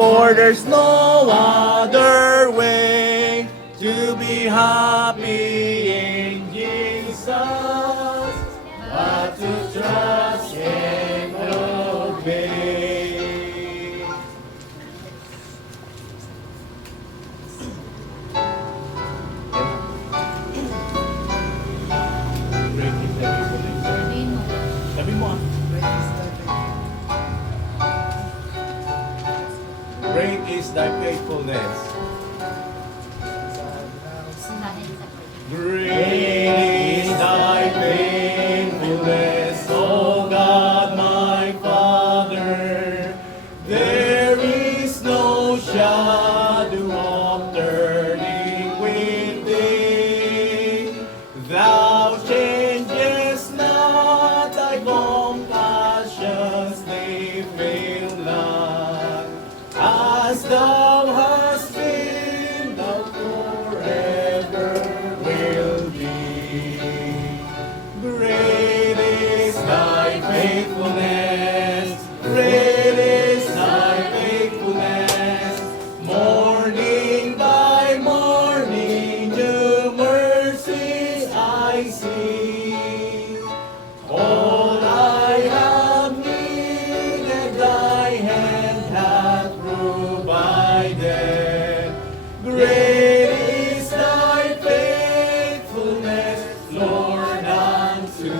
For there's no other way to be happy in Jesus but to trust and obey. Sabi mo ah. Great is thy faithfulness. Great is thy faithfulness, O God my Father. There is no shadow of turning with thee. Thou changest not, thy compassions they fail not. As thou hast been, thou forever will be. Great is thy faithfulness, great is thy faithfulness. Morning by morning, new mercies I see. All I have needed, thy hand hath provided. Great is thy faithfulness, Lord, unto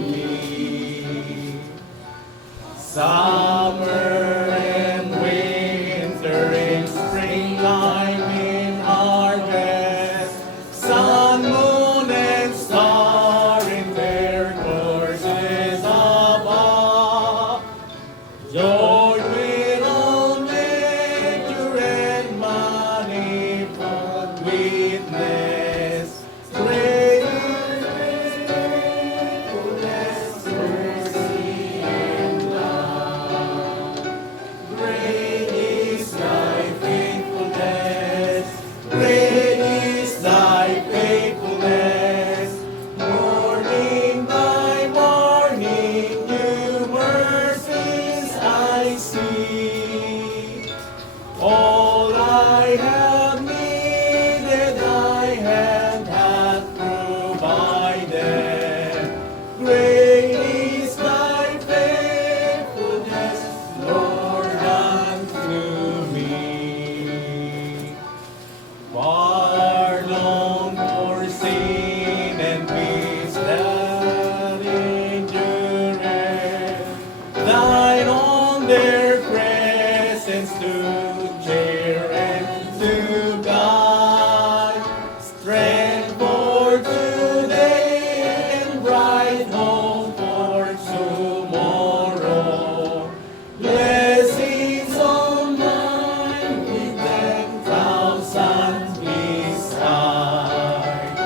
me. Summer and winter and spring I'm in harvest. Sun, moon, and star in their courses above. Joy with all nature and manifold witness. Great is faithfulness, mercy, and love. Great is thy faithfulness. Great is thy faithfulness. Morning by morning, new mercies I see. All I have needed, thy hand hath provided. Great is thy faithfulness, Lord, unto me. Far known for sin and peace that endureth, thine on their presence to cheer and to guide. Strength for today and bright hope for tomorrow. Blessings on mine with 10,000 beside.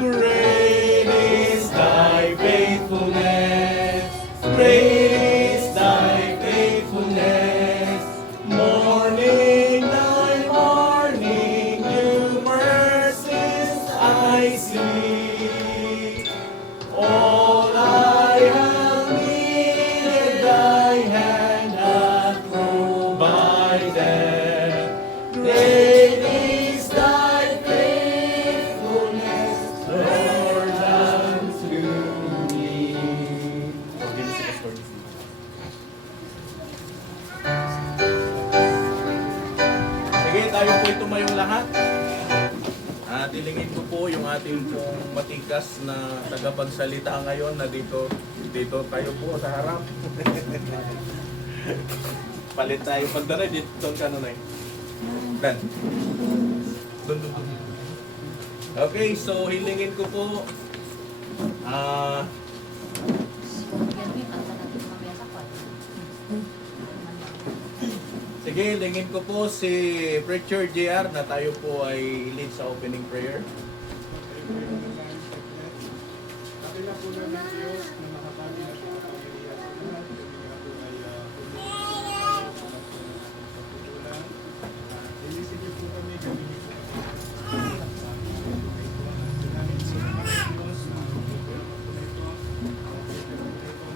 Great is thy faithfulness. Great is thy faithfulness. Morning by morning, new mercies I see. All I have needed, thy hand hath provided. Great is thy faithfulness, Lord, unto me. Sige, tayo po tumayong lahat. Dilingin ko po yung ating pong matikas na tagapagsalita ngayon na dito kayo po sa harap. Palit tayo. Pagdara, dito ka na na Dan. Dun. Okay, so hilingin ko po sige, hilingin ko po si Preacher JR na tayo po ay lead sa opening prayer. Kapila po namin Diyos na makakali at makapamilya sa lahat. Kami nga po ay patutulan. Ilisipin po kami gamitin po kami sa amin. Ito namin sa mga Diyos na magpapulong po na ito. Magpapulong po ang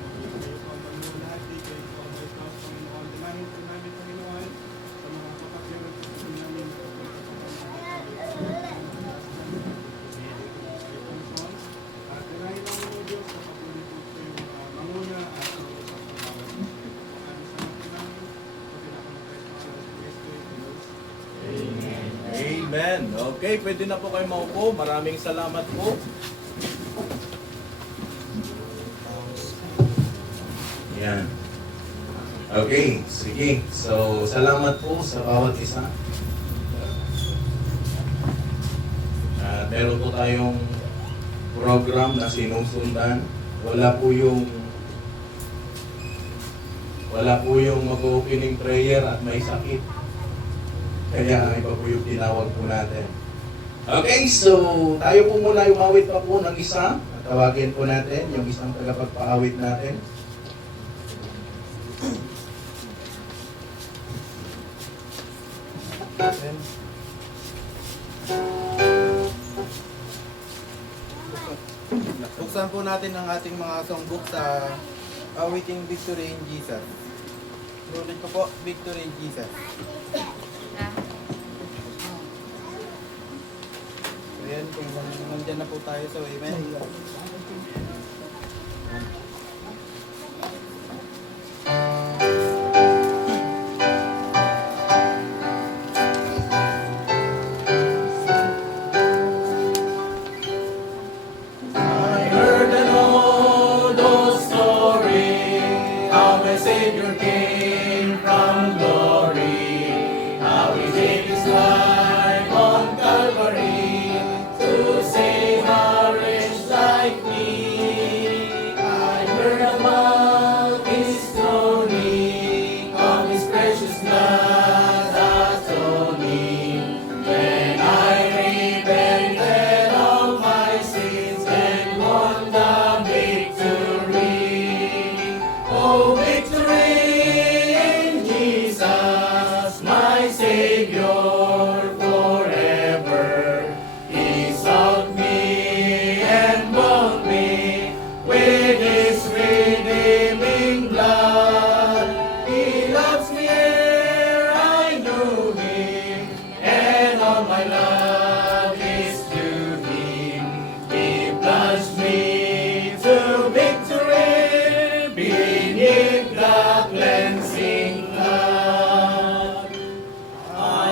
magpapulong lahat. Di kayo po ang may taos Panginoon. Dinamin po namin Panginoon sa mga Amen. Okay, pwede na po kayo maupo. Maraming salamat po. Yan. Okay, sige. So, salamat po sa bawat isa. Meron po tayong program na sinusundan. Wala po yung mag-opening prayer at may sakit. Kaya iba po yung tinawag po natin. Okay, so tayo po muna umawit pa po ng isa. Tawagin po natin yung isang tagapagpaawit natin. Buksan po natin ang ating mga songbook sa Awiting Victory in Jesus. Ulit ko po, Victory in Jesus. So yan, kung nandyan na po tayo, so amen. I heard an old story, how my Savior came from glory, how He gave His life on Calvary to save a wretch like me. I heard about His story, of His precious blood atoning. When I repented of my sins and won the victory. Oh, victory in Jesus, my Savior forever. He sought me and bought me with His redeeming blood. He loves me ere I knew Him, and all my love is to Him. He plunged me to victory beneath the cleansing flood. I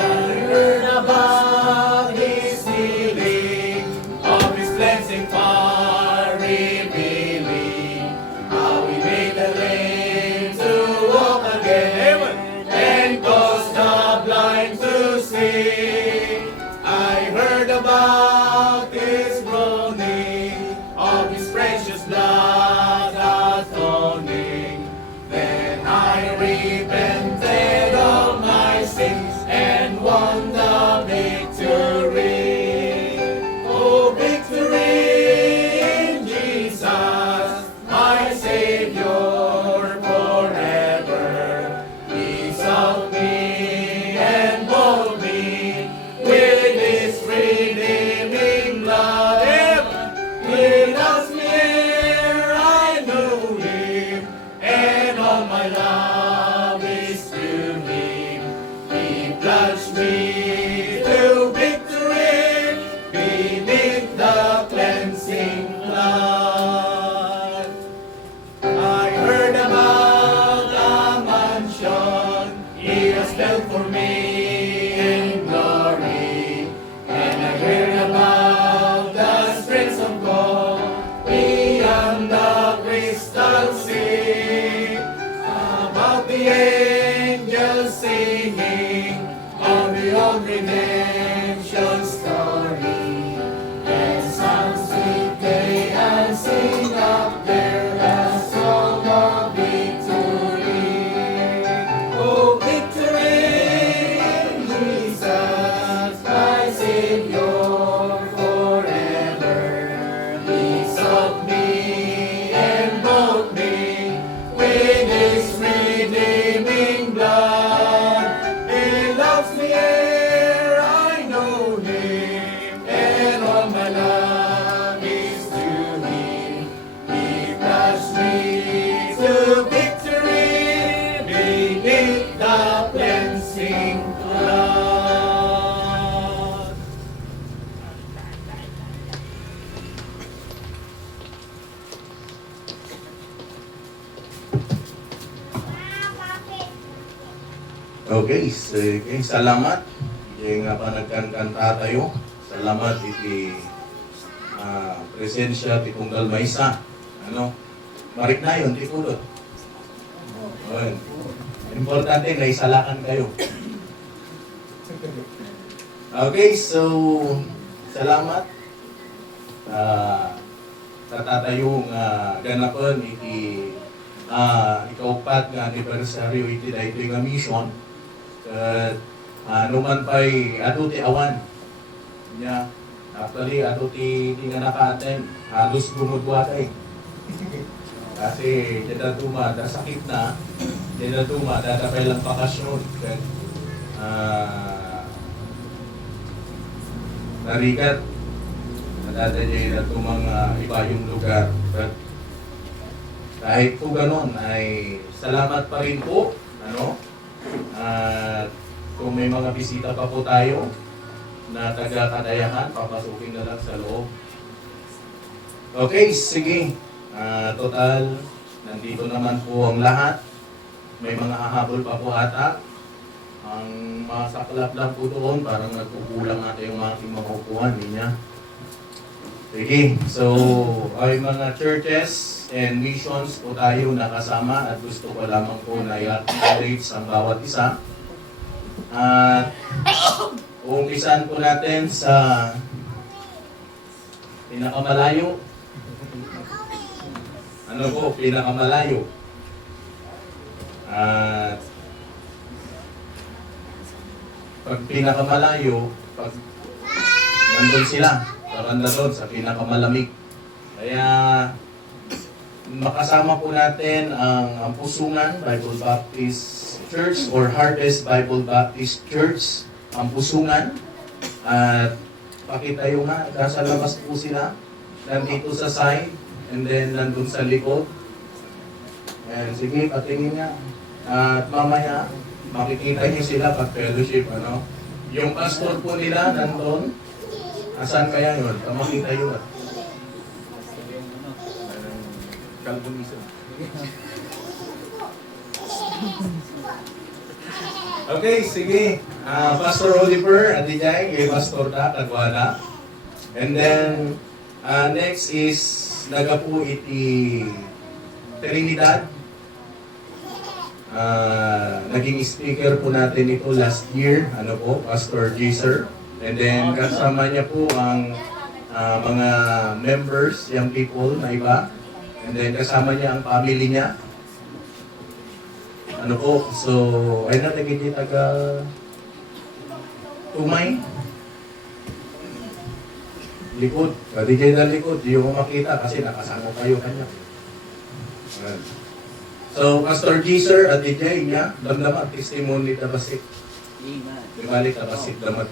heard about His healing, of His cleansing fire revealing, how He made the lame to walk again, and caused the blind to see. I heard about His groaning, of His precious blood atoning. Then I repented of my sins and won the victory. Oh, victory in Jesus, my Savior forever. He sought me and bought me with His redeeming blood. He loves me ere I knew Him, and all my love is to Him. He plunged me to victory beneath the cleansing flood. I heard about the mansion He has built for me in glory, and I heard about the streets of gold beyond the crystal sea, about the angels singing on the old redemption story, and some sweet day and sing up there a song of victory. Oh, victory in Jesus, my Savior forever. He sought me and bought me with His redeeming blood. He loves me ere I know Him, and all my love is to Him. He plunged me to victory beneath the cleansing flood. Okay, sige, salamat. Yung nga pa nagkankanta tayo. Salamat iti presensya ti Tunggal Maysa. Ano? Marik na yun, ti Kulot. Ayun. Importante na isalakan kayo. Okay, so salamat sa tatayong ganapon iti ikaupat nga anibersaryo iti daytoy nga mission. Numan pa'y ato ti awan. Nya, actually, ato ti nga naka-attend. Halos gumudwatay. Kasi, dyan tuma, sakit na. Dyan tuma, dadapay lang bakasyon. Narigat. Nadadaya na tumang iba yung lugar. But, kahit po ganon, ay salamat pa rin po. Ano? At kung may mga bisita pa po tayo na taga-Kadayahan, papasukin na lang sa loob. Okay, sige. Total, nandito naman po ang lahat. May mga hahabol pa po ata. Ang mga saklap lang po doon, parang nagkukulang ata yung ating mga upuan. Niya. Sige, so ay mga churches and missions po tayo nakasama at gusto ko lamang po na i-acknowledge ang bawat isa. At umpisan po natin sa pinakamalayo. Ano po, pinakamalayo. At pag pinakamalayo, pag nandun sila, parang doon sa pinakamalamig. Kaya makasama po natin ang Pusungan Bible Baptist Church or Harvest Bible Baptist Church, ang Pusungan. At pakita yung nga, nasa labas po sila, nandito sa side, and then nandun sa likod. And sige, patingin nga. At mamaya, makikita niyo sila pag fellowship, ano? Yung pastor po nila nandun. Asan kaya yun? Makita yun. Calvinism. Okay, sige. Pastor Oliver, Adijay, kay Pastor Da, Kagwala. And then, next is nagapu iti Trinidad. Naging speaker po natin ito last year, ano po, Pastor Jaser. And then kasama niya po ang mga members, young people na iba. And then kasama niya ang family niya. Ano po, so ay natagiti taga Tumay. Likod, pwede kayo na likod, di mo makita kasi nakasama kayo kanya. So, Pastor Jaser at DJ niya, damdamat, testimony tabasit. Bibalik tabasit damat.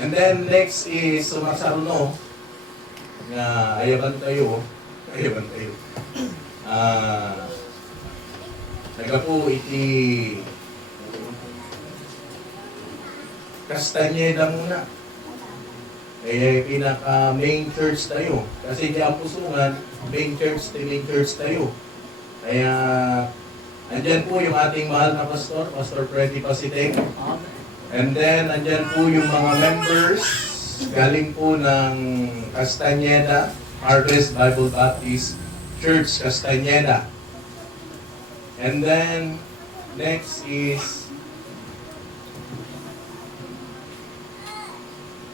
And then next is Sumasaruno nga ayaban tayo. Nagapo iti Castañeda muna. Pinaka main church tayo. Kasi di ang Pusungan, main church tayo. Kaya andyan po yung ating mahal na pastor, Pastor Freddy Pasitek. And then, andyan po yung mga members galing po ng Castañeda, Harvest Bible Baptist Church, Castañeda. And then, next is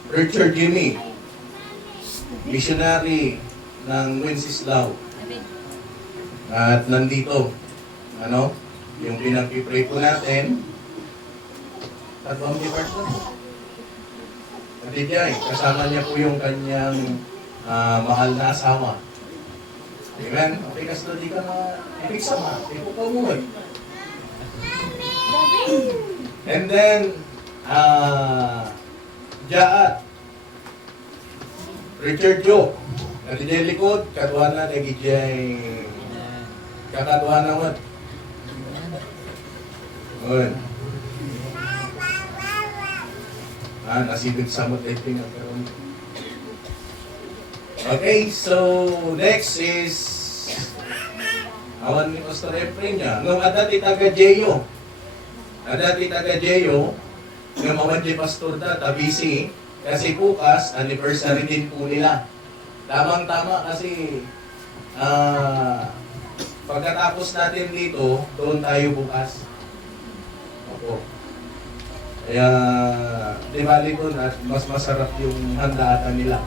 Richard Jimmy, missionary ng Wenceslao. At nandito, ano, yung pinag-pray po natin, tatlong department. At Dijay, kasama niya po yung kanyang mahal na asawa. Amen? Okay, kasi di ka ibig sama. Ikaw ka mo eh. And then, Jaat, Richard Joe. At Dijay likod, katuan na, Dijay kakatuan na mo. Good. Nasibig sa matiping ang karoon. Okay, so next is awan ni Pastor Efren niya. Nung adati taga Jeyo, Nga maman di pastor da, busy. Kasi bukas, anniversary din po nila. Tamang-tama kasi pagkatapos natin dito, doon tayo bukas. Opo. Kaya, di bali doon at mas masarap yung handaan nila.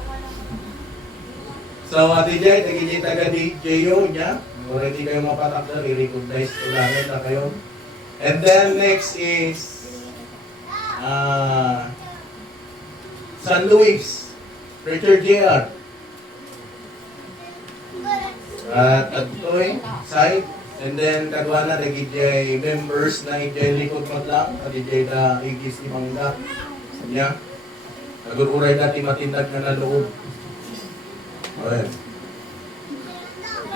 So, DJ, nagiging taga DJO niya. Already kayo mapatak na, i-recognize ko namin na kayo. And then next is San Luis, Richard JR. At Tatoy, side. And then kagwana na DJ members na DJ likod matlang, at DJ na igis ni Mangga. Niya. Nagururay natin matindag na loob. Okay.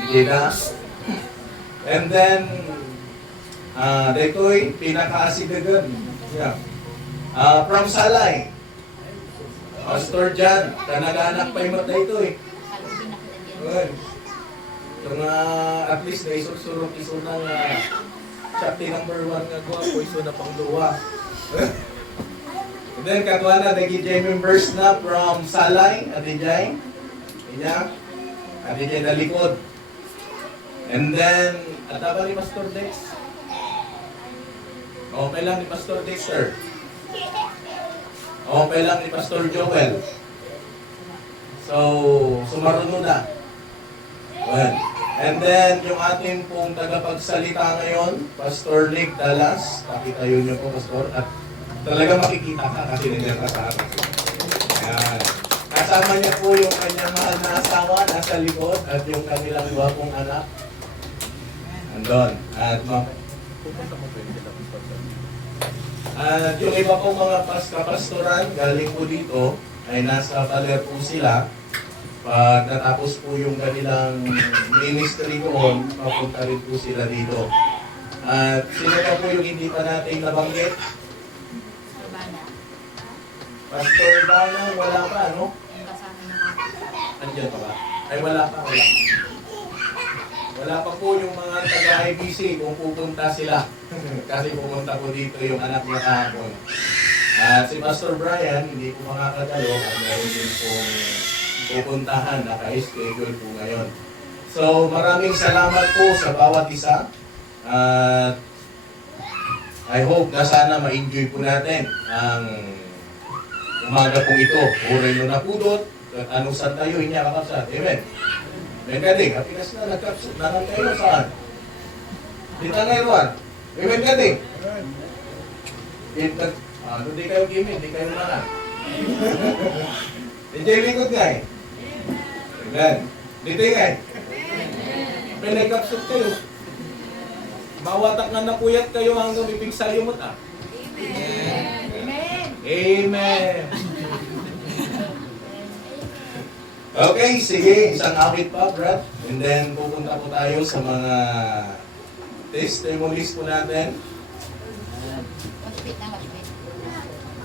DJ na. And then, dito'y pinaka-asidagan. Yeah. From Salay. Pastor John, kanaganak pa yung mata ito eh. Okay. Yung at least na isusurok iso ng chapter number 1 nga gwapo, iso na pang duwa. And then katwa na, nag-DJ members na from Salay, Adijay. Inya, Adijay na likod. And then, at ba ni Pastor Dex? Okay lang ni Pastor Dexter. Okay lang ni Pastor Joel. So, sumarunod na. Well, and then, yung ating pong tagapagsalita ngayon, Pastor Nick Dallas. Pakitayo niyo po, Pastor. At talaga makikita ka kasi nandiyan ka sa atin. Ayan. Kasama niya po yung kanyang mahal na asawa, nasa likod, at yung kanilang gwapong anak. Andon. At yung iba pong mga kapastoran, galing po dito, ay nasa Baler po sila. Pag natapos po yung kanilang ministry doon, papunta rin po sila dito. At sino pa po yung hindi pa natin nabanggit? Pastor Bana, wala pa, no? Andiyan pa ba? Ay, wala pa. Wala pa po yung mga taga-IBC kung pupunta sila. Kasi pumunta po dito yung anak niya kahapon. At si Pastor Brian, hindi po makakadalo at meron din pong pupuntahan, naka-schedule po ngayon. So, maraming salamat po sa bawat isa. At I hope na sana ma-enjoy po natin ang umaga pong ito. Uray nyo na pudot, at anong saan tayo, inya kakapsat. Amen. Amen ka din. Hapinas na, nagkapsat. Nanan kayo saan? Dito ngayon, Juan. Amen ka din. Di kayo gimik, di kayo nanan. Di kayo likod nga eh. Amen. Dito nga eh. May nagkapsat kayo. Mawatak nga napuyat kayo hanggang ipigsal yung mata. Amen. Amen. Okay, sige. Isang awit pa, Brad. And then, pupunta po tayo sa mga testimonies po natin. Wait na, wait.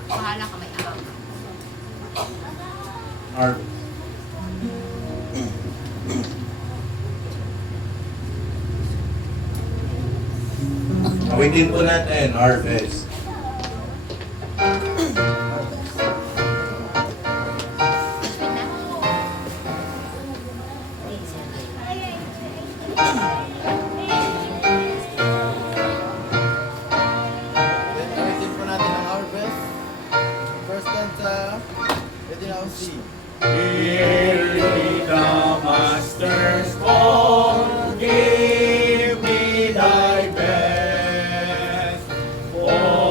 Bahala ka may ahang. Harvest. Awitin po natin, harvest. Then, gamitin po natin ang harvest. First stanza, ready now, C. Here the master's call, give me thy best. For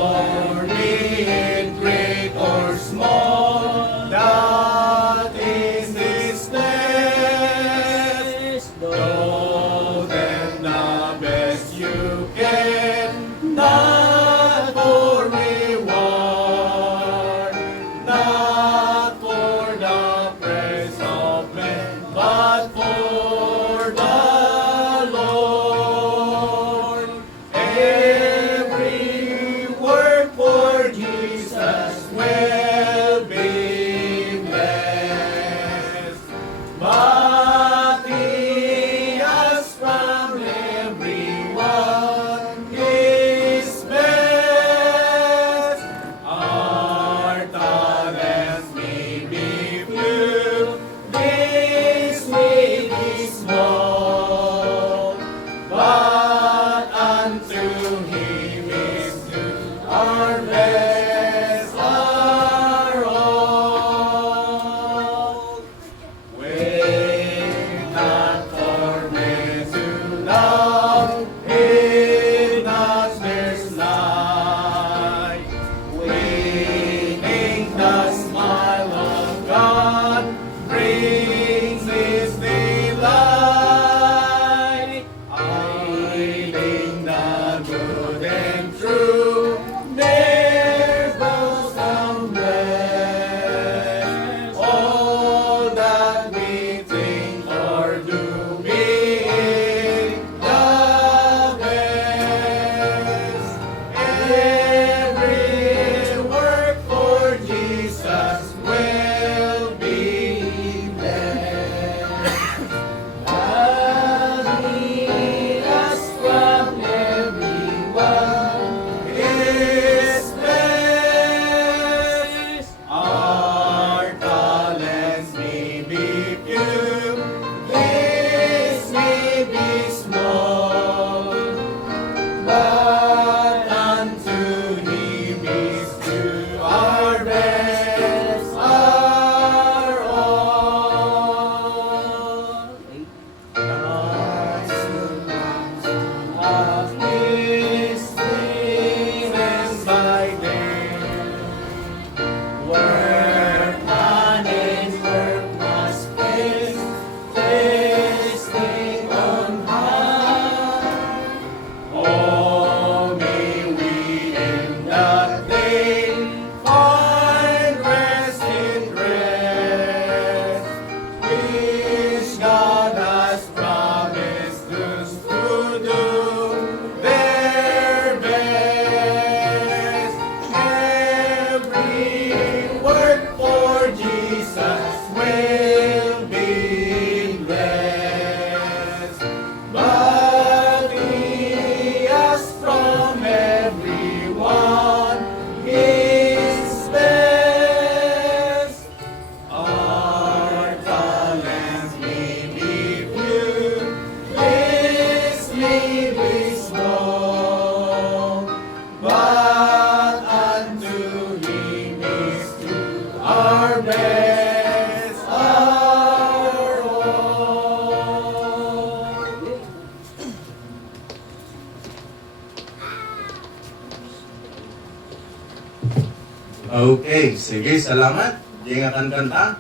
Okay, sige, salamat. Di nga kanta.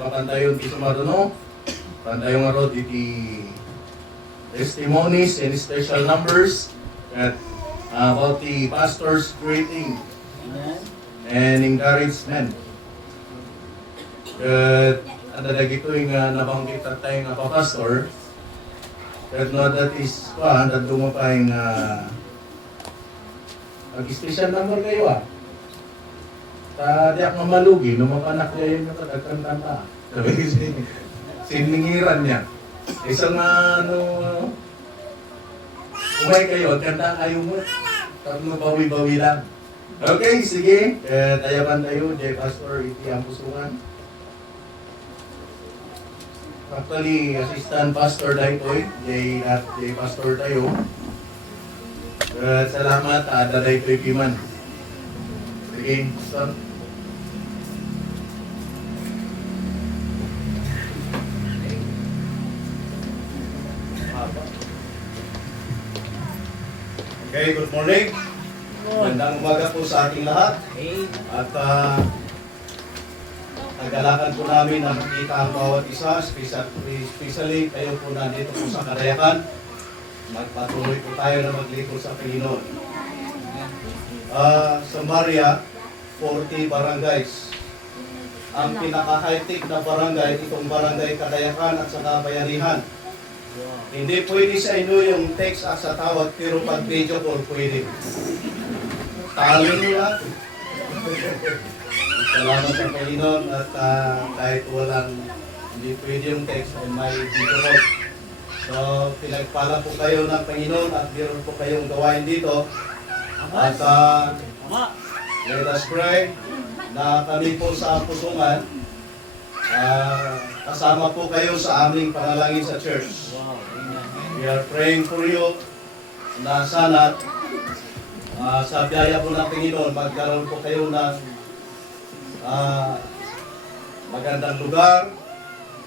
Papantayon ti sumaruno. Pantayon nga ro iti testimonies and special numbers at about the pastor's greeting and encouragement. At ano na gito yung nabanggit at tayo nga pastor. At no, that is, that lumapay nga special number kayo Di ako malugi, numapanak niya yun yung kadagkantanta. Sabi siningiran niya. Isang umay kayo, kanta ayaw mo. Tapos bawi-bawi lang. Okay, sige. Tayaman tayo, J. Pastor, iti ang pusungan. Actually, Assistant Pastor Daytoy, J. Pastor tayo. Salamat, Ada Daytoy Piman. Sige, Pastor. Okay, good morning. Magandang umaga po sa ating lahat. At nagalakan po namin na makita ang bawat isa, especially kayo po nandito po sa Karayakan. Magpatuloy po tayo na maglingkod sa Panginoon. Sa Maria, 40 barangays. Ang pinaka-high-tech na barangay, itong barangay Karayakan at saka Bayanihan. Hindi pwede sa inyo yung text at sa tawag, pero pag video call pwede. Talo nyo lahat. Salamat sa Panginoon at kahit hindi pwede yung text ay may video call. So, pinagpala po kayo ng Panginoon at meron po kayong gawain dito. At let us pray na kami po sa pusungan. Kasama po kayo sa aming panalangin sa church. We are praying for you na sana sa biyaya po ng Panginoon magkaroon po kayo ng magandang lugar,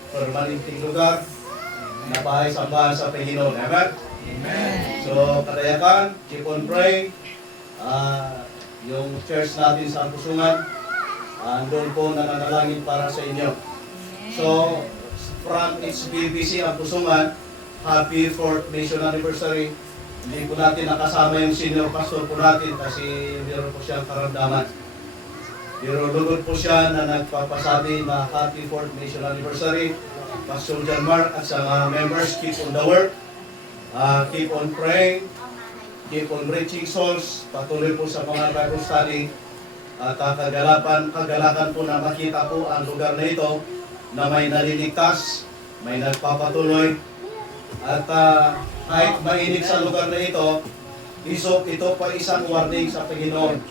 permanenteng lugar na bahay sambahan sa Panginoon. Amen? So, Karayakan, keep on praying. Yung church natin sa Pusungan, doon po nananalangin para sa inyo. So, from HBBC ang Pusungan, happy 4th Mission Anniversary. Hindi po natin nakasama yung senior pastor po natin kasi meron po siyang karamdaman. Pero lugod po siya na nagpapasabi na happy 4th Mission Anniversary. Pastor John Mark at sa mga members, keep on the work. Keep on praying. Keep on reaching souls. Patuloy po sa mga Bible study. At kagalakan po na makita po ang lugar na ito na may naliligtas, may nagpapatuloy. At kahit mainit sa lugar na ito, ito pa isang warning sa Panginoon.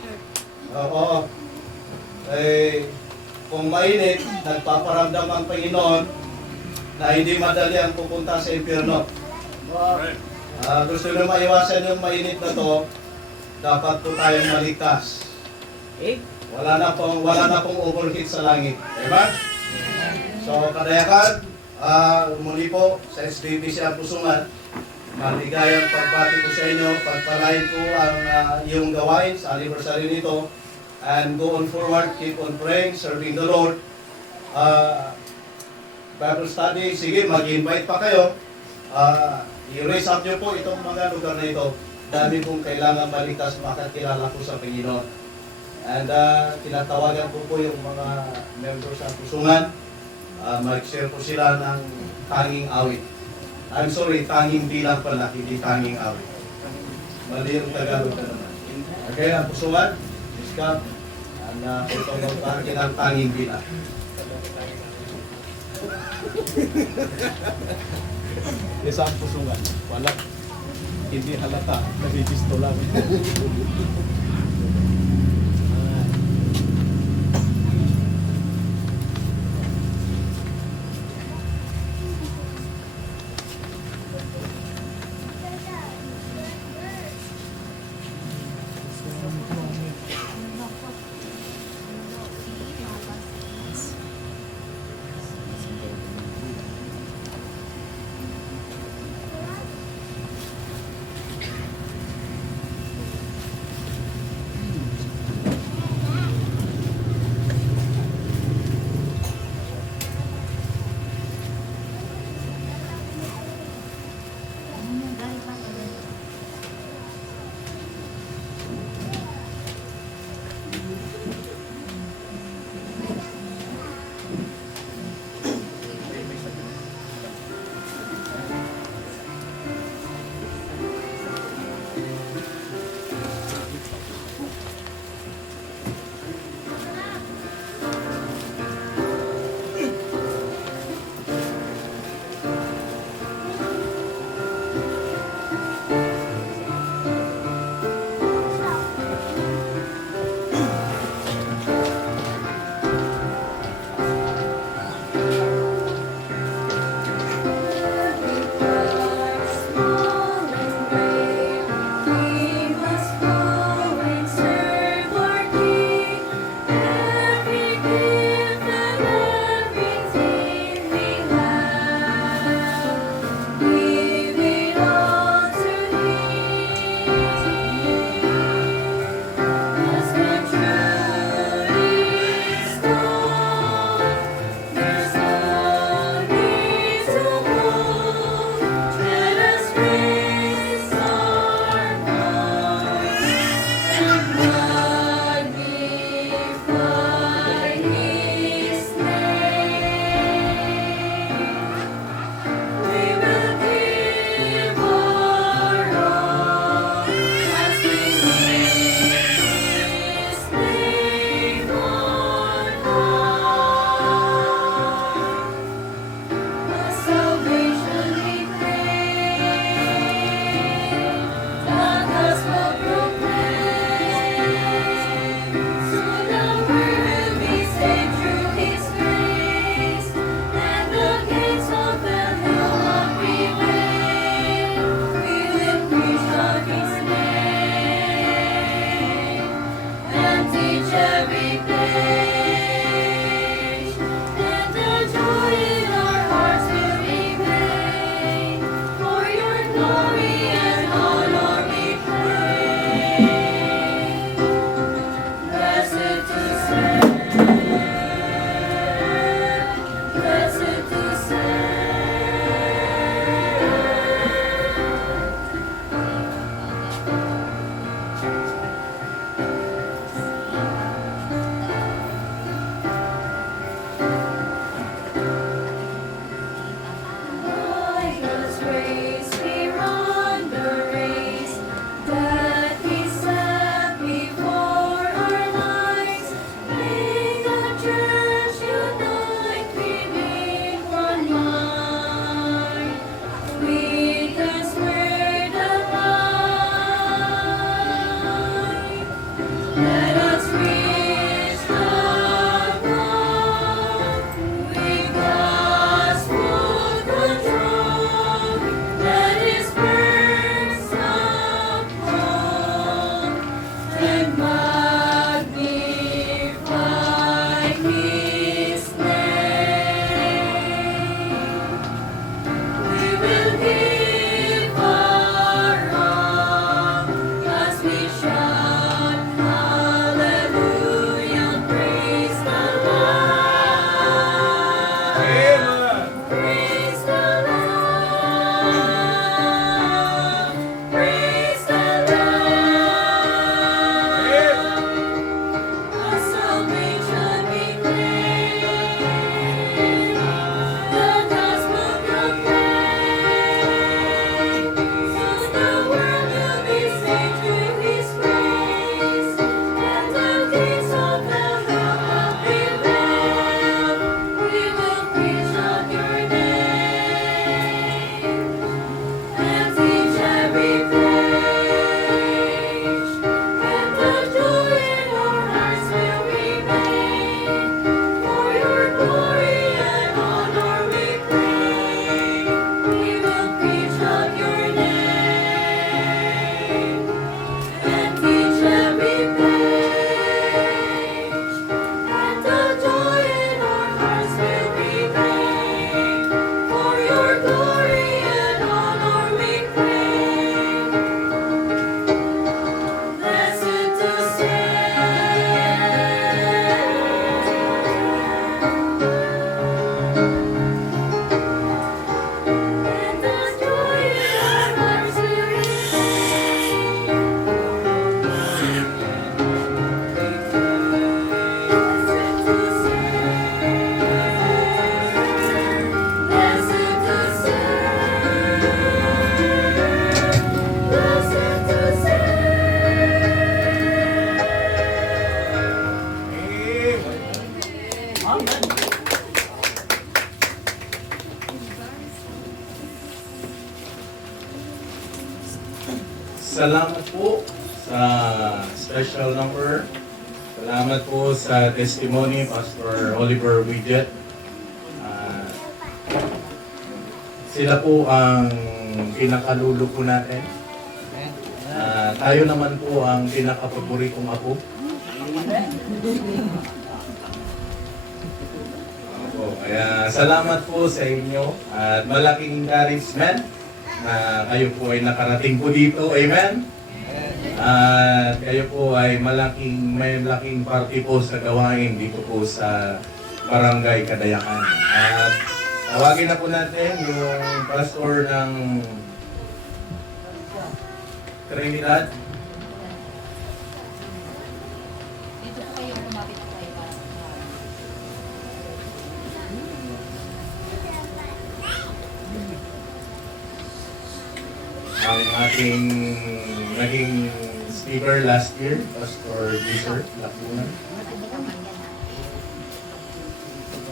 Oo. Kung mainit, nagpaparamdam ang Panginoon na hindi madali ang pupunta sa impyerno. Gusto nyo maiwasan yung mainit na to, dapat po tayong maligtas. Wala na pong overheat sa langit. Diba? So, Karayakan, muli po sa SBBC ang Pusungan, maligayang pagbati po sa inyo, pagpalain po ang iyong gawain sa anniversary nito, and go on forward, keep on praying, serving the Lord. Bible study, sige, mag-invite pa kayo. I-raise up nyo po itong mga lugar na ito. Dami pong kailangan maligtas, makakilala po sa Panginoon. And tinatawagan po po yung mga members sa Pusungan. Mag-share po sila ng tanging awit. I'm sorry, tanging bilang pala, hindi tanging awit. Mali yung Tagalog na naman. Okay, ang Pusungan, Iskap, itong magpahagi ng tanging bilang. Isa ang Pusungan. Wala. Hindi halata. Nabibisto lang. teach every page, and the joy in our hearts will remain. For your glory and honor we pray. Blessed to serve, blessed to serve. By God's grace we run the race that He set before our lives. May the church unite, remain one mind, with the Spirit alive. Let us reach the goal with gospel control. Let His words uphold and magnify His name. We will give our all as we shout hallelujah, praise the Lord. Praise the Lord. Praise the Lord. Our salvation we claim, the gospel proclaim, so the world will be saved through His grace, and the gates of hell will not prevail. We will preach of Your name and teach every page, and the joy in our hearts will remain. For Your glory and honor we pray. We will preach of Your name and teach every page, and the joy in our hearts will remain. For Your glory and honor we pray. Blessed to serve, and the joy in our hearts will Salamat po sa special number. Salamat po sa testimony, Pastor Oliver Widget. Sila po ang pinakalulo po natin. Tayo naman po ang pinakapaboritong apo. Kaya salamat po sa inyo at malaking encouragement na kayo po ay nakarating po dito. Amen? At kayo po ay may malaking party po sa gawain dito po sa Barangay Kadayakan. At tawagin na po natin yung pastor ng Trinidad. Dito po kayo lumapit po kayo para Ang ating naging speaker last year, Pastor Gisher Lacuna.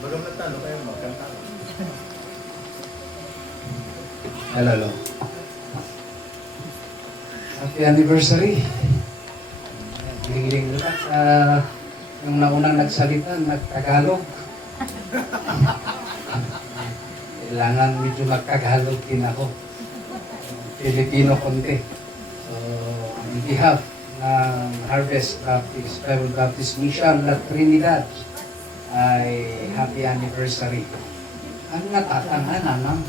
Bagam na talo kayo, magkanta. Hello. Happy anniversary. Hiling lang sa yung naunang nagsalita, nagtagalog. Kailangan medyo magtagalog din ako. Filipino konti. So, on behalf ng Harvest Baptist, Bible Baptist Mission La Trinidad ay happy anniversary. Ang natatanganan ng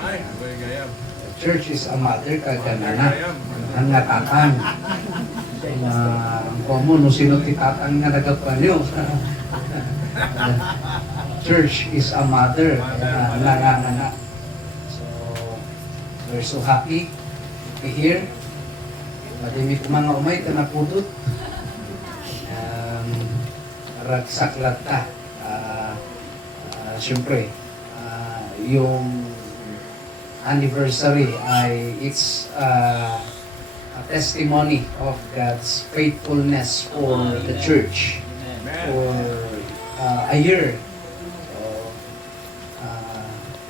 Ay, abay gayam. church is a mother Abay kaganana. gayam. Ang natatang. Na ang common, no sino titatang nga nagapalyo. Church is a mother. Nanganganak. So, we're so happy to be here. Madami ko mga umay ka napudot. Ragsaklat ka. Siyempre, yung anniversary ay it's a testimony of God's faithfulness for the church for a year. So,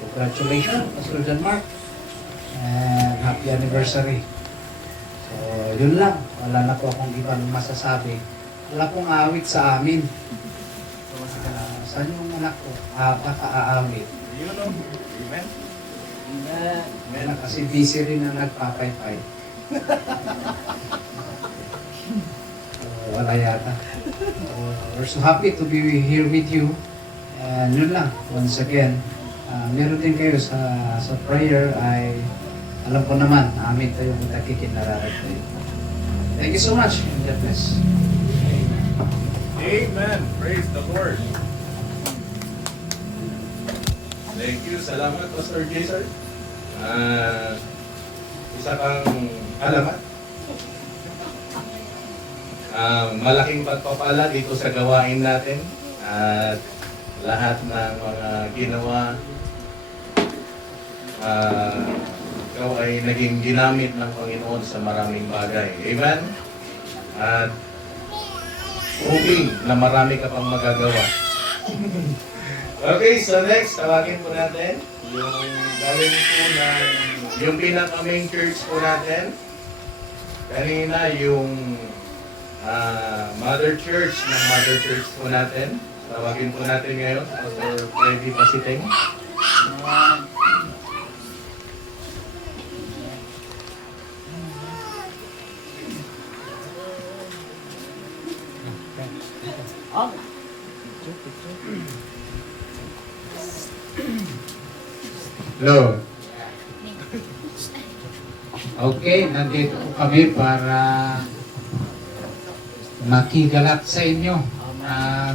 congratulations, Pastor John Mark, and happy anniversary. So, yun lang. Wala na po akong ibang masasabi. Wala pong awit sa amin. Saan yung anak ko? Baka-aawit. Yun o. Amen. Meron kasi busy rin na nagpapaypay. Wala yata. We're so happy to be here with you. And yun lang, once again, meron din kayo sa prayer ay alam ko naman, amin tayo kung nakikinararat kayo. Thank you so much. God bless. Amen. Praise the Lord. Thank you. Salamat, Pastor Jason. Isa kang alamat. Malaking pagpapala dito sa gawain natin at lahat ng mga ginawa ikaw ay naging ginamit ng Panginoon sa maraming bagay. Amen? At hoping na marami ka pang magagawa. Okay, so next, tawagin po natin yung galing po ng yung pinaka-main church po natin. Kanina yung mother church ng mother church po natin. Tawagin po natin ngayon, Pastor Freddy Pasiting. Hello. Okay, nandito po kami para makigalak sa inyo. At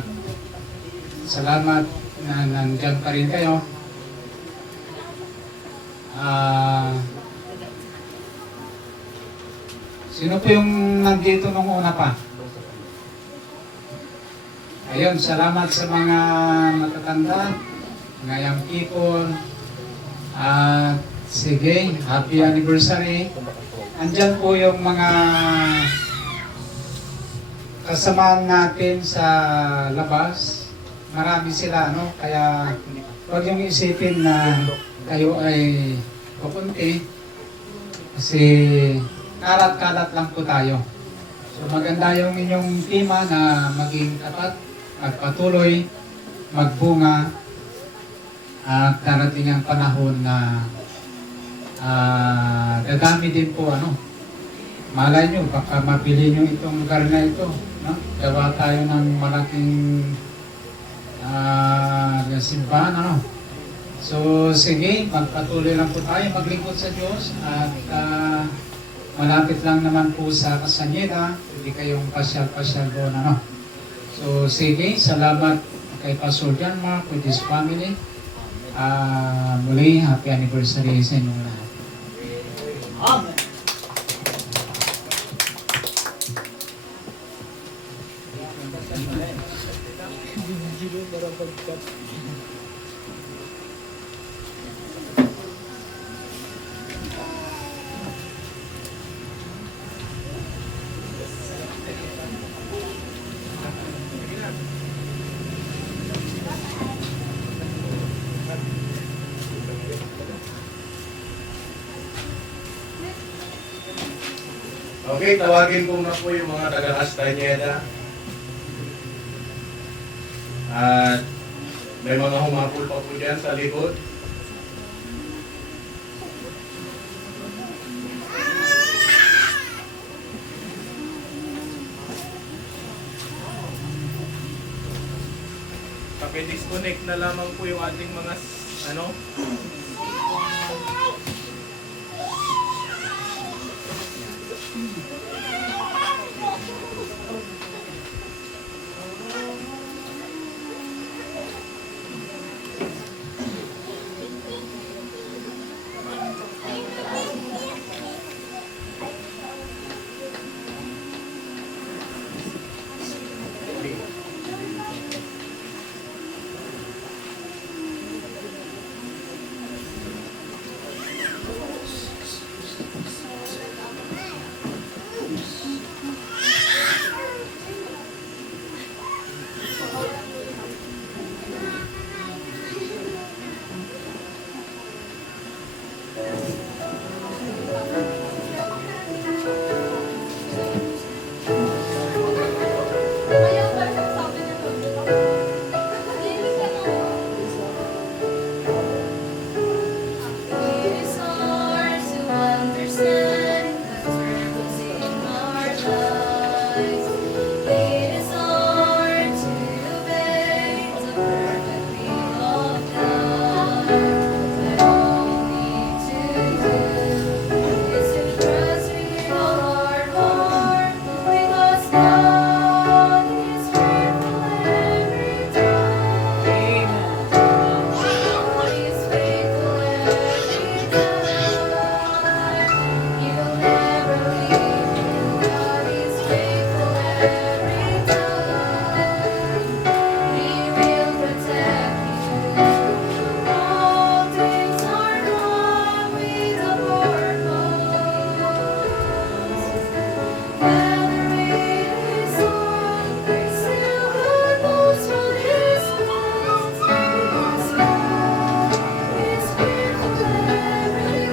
salamat na nandyan pa rin kayo. Sino po yung nandito nung una pa? Ayun, salamat sa mga matatanda, mga young people. At sige, happy anniversary. Andyan po yung mga kasamahan natin sa labas. Marami sila, no? Kaya huwag yung isipin na kayo ay pupunti. Kasi kalat-kalat lang po tayo. So maganda yung inyong tema na maging tapat, magpatuloy, magbunga, at darating ang panahon na dadami din po malay nyo, baka mapili nyo itong lugar na ito, no? Gawa tayo ng malaking simbahan, So sige, magpatuloy lang po tayo, maglingkod sa Diyos at malapit lang naman po sa Castañeda, hindi kayong pasyal-pasyal doon, So sige, salamat kay Pastor John Mark with his family. Muli, happy anniversary sa inyong lahat. Amen. Okay, tawagin ko na po yung mga taga-Castañeda. At may mga humapol pa po dyan sa likod. Paki-disconnect na lamang po yung ating mga ano. It is hard to understand the troubles in our lives. It is hard to obey the perfect will of God. But all we need to do is to trust with all our heart, because God is faithful every time. God is faithful every time. He will never leave you. God is faithful every time. He will protect you. All things are wrong with a purpose. Whether it is wrong, still God knows what is best. Because God is faithful every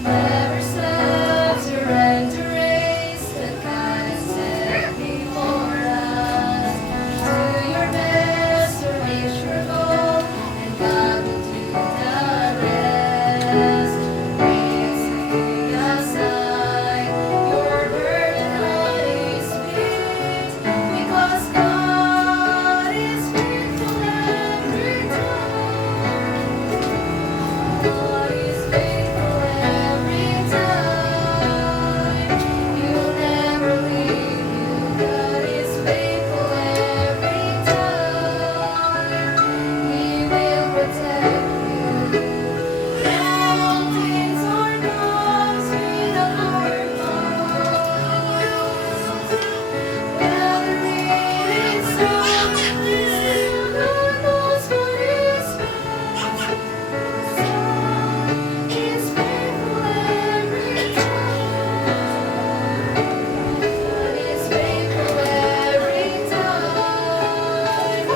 Never stop to run the race that God has set before us. Do your best to reach your goal, and God will do the rest. Lay aside your burden on His feet, because God is faithful every time. God is faithful every time. He will never leave you. God is faithful every time. He will protect you. All things are God's with a purpose. Whether it is wrong, still God knows what is best. God is faithful every time. God is faithful every time.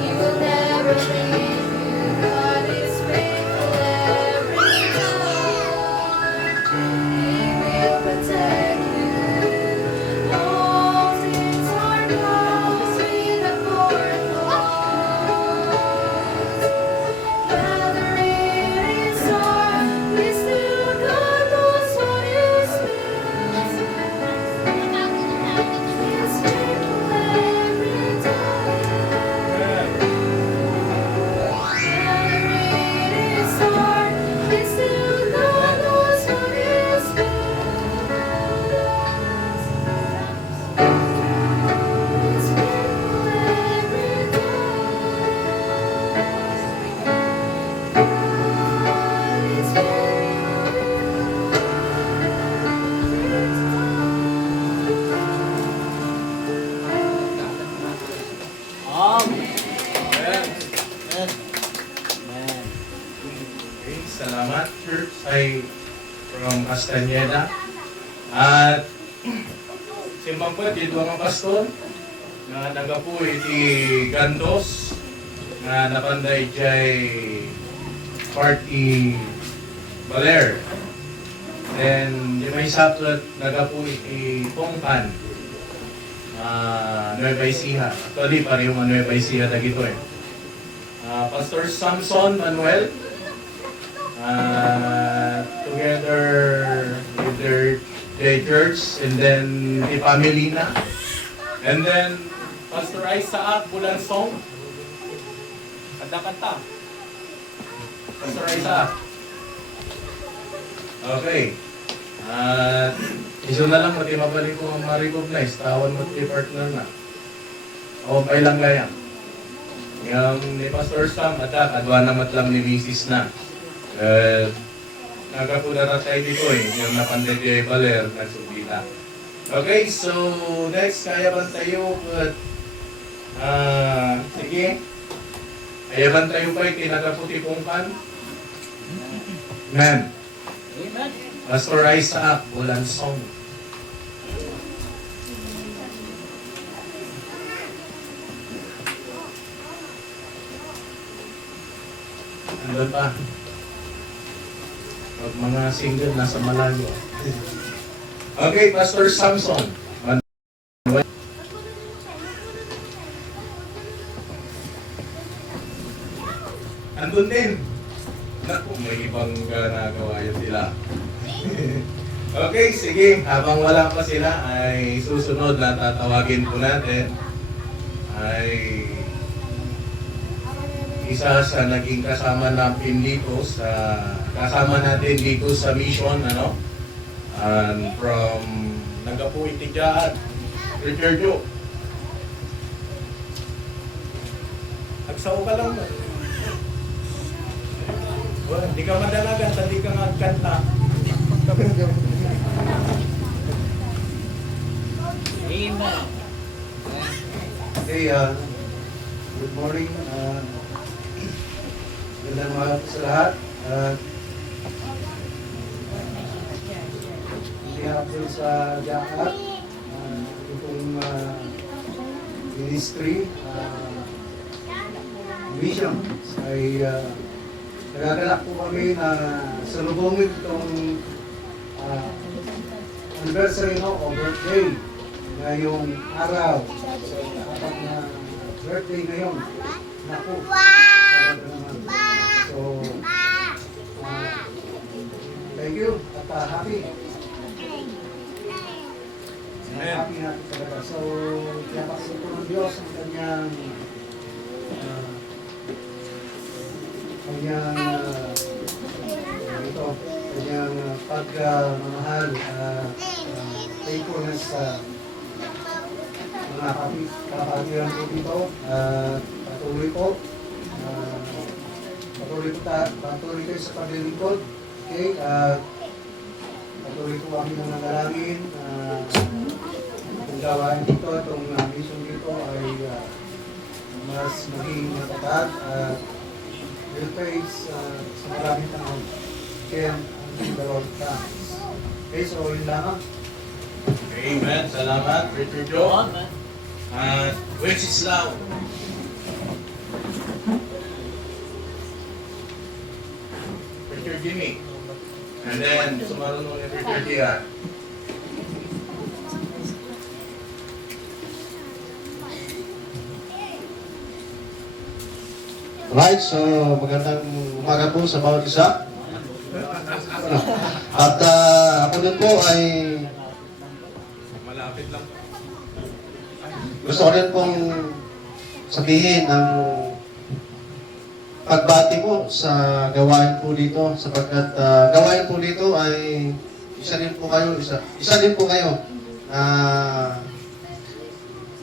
He will never leave you. God is faithful every time. He will protect you. All things are God's with a purpose. Whether it is hard, we still God knows what is best. He is faithful every time. Whether it is hard, we still God knows what is best. He is faithful every time. God is Okay, salamat church ay from Castañeda. At simbang po dito ang pastor nga nagapuy iti Gandos nga napanday jay party Baler. Then di may saplat nagapuy iti Tongpan Nueva Ecija. Actually parehong Nueva Ecija dagito eh. Pastor Samson Manuel, together with their church, and then the family na. And then, Pastor Isaac Bulansong. Kanta-kanta. Pastor Isaac. Okay. Iso na lang, mati mabalik ko ang ma-recognize. Tawan mo ti partner na. O, may lang layang. Yung ni Pastor Sam, kadwa na matlam ni Mrs. na. Nagkapuna na tayo dito yung napanday kay Valer, nagsubita. Okay, so next, kaya ba tayo? Sige. Kaya ba tayo pa yung tinagaputi kong kan? Amen. Amen. Pastor Isaac Bulansong. Andun pa. Pag mga single, nasa malayo. Okay, Pastor Samson. Andun din. Naku, may ibang nagawa yun sila. Okay, sige. Habang wala pa sila, ay susunod na tatawagin po natin ay isa sa naging kasama natin dito sa mission, ano? And from Nagapuy, Tigyaan, Richard Joe. Agsaw ka lang mo. Well, hindi ka madalagan, hindi ka nga kanta. Amen. Okay, good morning. Magandang umaga po sa lahat. Behalf din sa Jakat, itong ministry, mission, ay nagagalak po kami na salubungin itong anniversary o birthday ngayong araw. So, apat na birthday ngayon. Naku, talaga naman. So, thank you at happy. Amen. Happy natin talaga. So, pinapakasal po ng Diyos ang kanyang pagmamahal, faithfulness sa mga kapatiran po dito. Patuloy po. Patuloy kayo sa paglilingkod. Okay? Patuloy po kami ng nangalangin. Itong gawain dito, itong mission dito ay mas maging matatag at will face sa maraming tao. Kaya ang dalawang times. Okay, so yun lamang. Amen. Salamat, Richard Joe. Which is loud. Richard Jimmy. And then, sumarunod ni Richard Dian. Right, so magandang umaga po sa bawat isa. At ako din po ay Malapit lang. gusto ko rin pong sabihin ang pagbati po sa gawain po dito sapagkat gawain po dito ay isa din po kayo na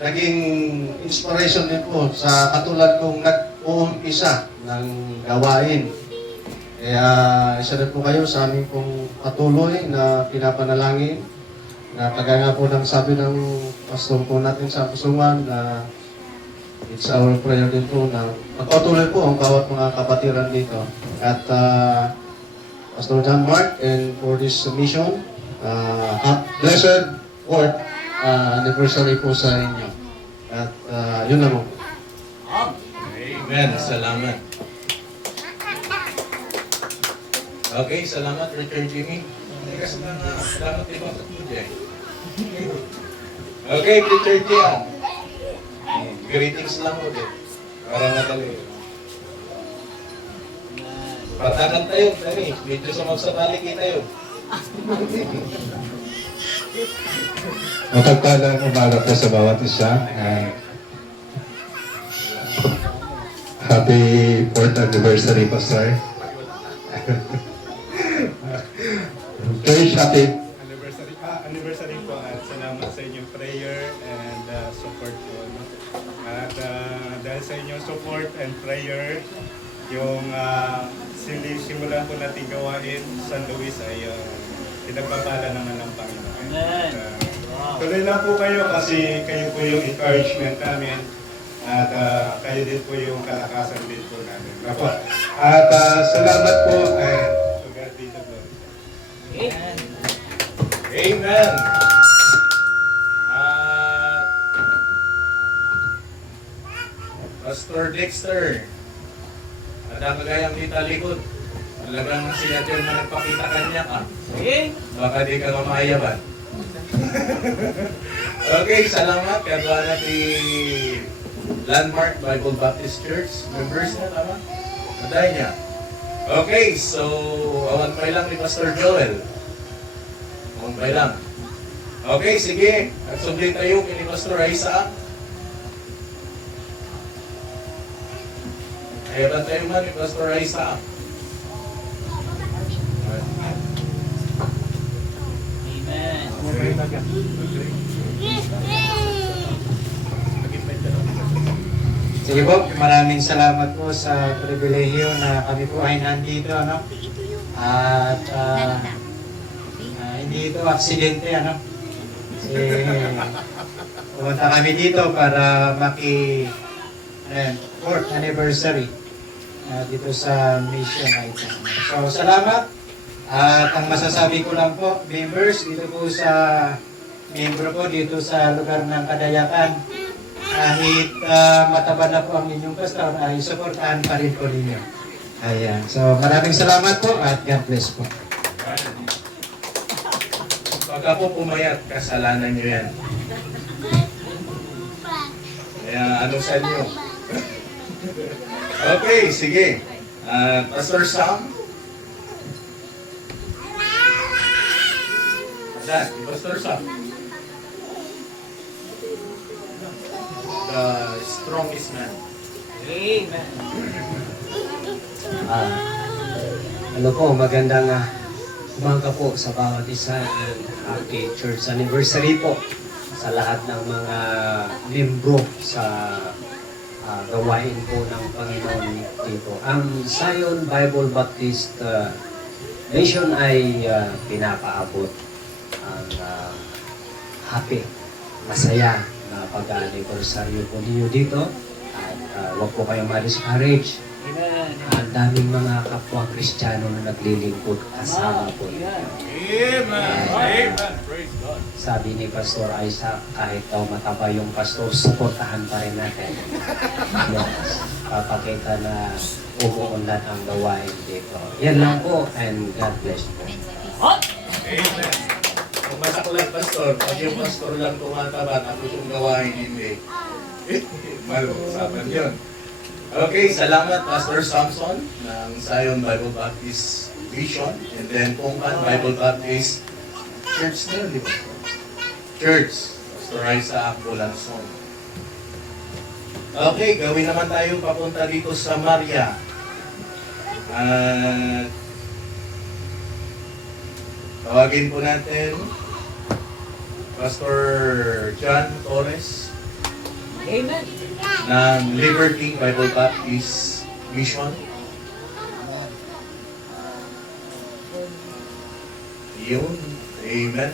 naging inspiration din po sa katulad kong nag-uumpisa ng gawain. Kaya isa din po kayo sa aming pong patuloy na pinapanalangin na kagaya nga po ng sabi ng pastor po natin sa Pusungan na it's our prayer din po na magpatuloy po ang bawat mga kapatiran dito. At Pastor John Mark and for this mission, blessed fourth anniversary po sa inyo. At yun lang po. Amen. Salamat. Okay, salamat Richard Jimmy. Salamat din mga katulad. Okay, Richard Dian. Greetings lang mo din. Para madali. Patagan tayo, kami. Medyo sumabsabali kita yun. Mapagpalang umaga po sa bawat isa. Happy 4th anniversary, Pastor. Church, happy Anniversary po at salamat sa inyong prayer and support po. No? At dahil sa inyong support and prayer, yung simulan po natin gawain San Luis ay pinagpapala naman ng Panginoon. Amen. Tuloy lang po kayo kasi kayo po yung encouragement namin at kayo din po yung kalakasan din po namin. Ako. At salamat po and to God be the glory. Amen. Amen. Pastor Dexter, ada kagayang di talikod. Talagang si Ate na nagpakita kanya ka. Sige. Baka di ka mamayaban. Okay, salamat. Kaya natin Landmark Bible Baptist Church. Members na, tama? Aday niya. Okay, so awan pa lang ni Pastor Joel. Awan pa lang. Okay, sige. Nagsubli tayo kay ni Pastor Isaac. Ayaban tayo man ni Pastor Isaac. Amen. Sige po, maraming salamat po sa pribilehyo na kami po ay nandito, ano? At hindi ito aksidente, ano? Kasi pumunta kami dito para 4th anniversary dito sa mission na ito. So, salamat. At ang masasabi ko lang po, members, dito po sa membro po dito sa lugar ng Kadayakan, kahit mataba na po ang inyong pastor, ay supportahan pa rin po ninyo. Ayan. So, maraming salamat po at God bless po. Pagka po pumayat, kasalanan nyo yan. Kaya ano sa inyo? Okay, sige. Pastor Sam. Adan, Pastor Sam. The strongest man. Amen. Ano po, magandang umaga po sa bawat isa ng happy church anniversary po sa lahat ng mga membro sa gawain po ng Panginoon dito. Ang Zion Bible Baptist Mission ay pinapaabot ang happy, masaya na pag-anniversary po ninyo dito at huwag po kayong ma-discourage. Amen. Ang daming mga kapwa Kristiyano na naglilingkod kasama po. Amen. Amen. Praise God. Sabi ni Pastor Isaac, kahit daw mataba yung pastor, suportahan pa rin natin. Yes. Papakita na umuunlad ang gawain dito. Yan lang po and God bless po. Amen. Kung masaklan, Pastor, pag yung Pastor lang tumataba, tapos yung gawain hindi. Malusapan yun. Okay, salamat Pastor Samson ng Zion Bible Baptist Vision and then Pongkan Bible Baptist Church na yun, di ba? Church, Pastor Isaac Bolanson. Okay, gawin naman tayo papunta dito sa Maria. At tawagin po natin Pastor John Torres Amen. ng Liberty Bible Baptist Mission. Yun. Amen.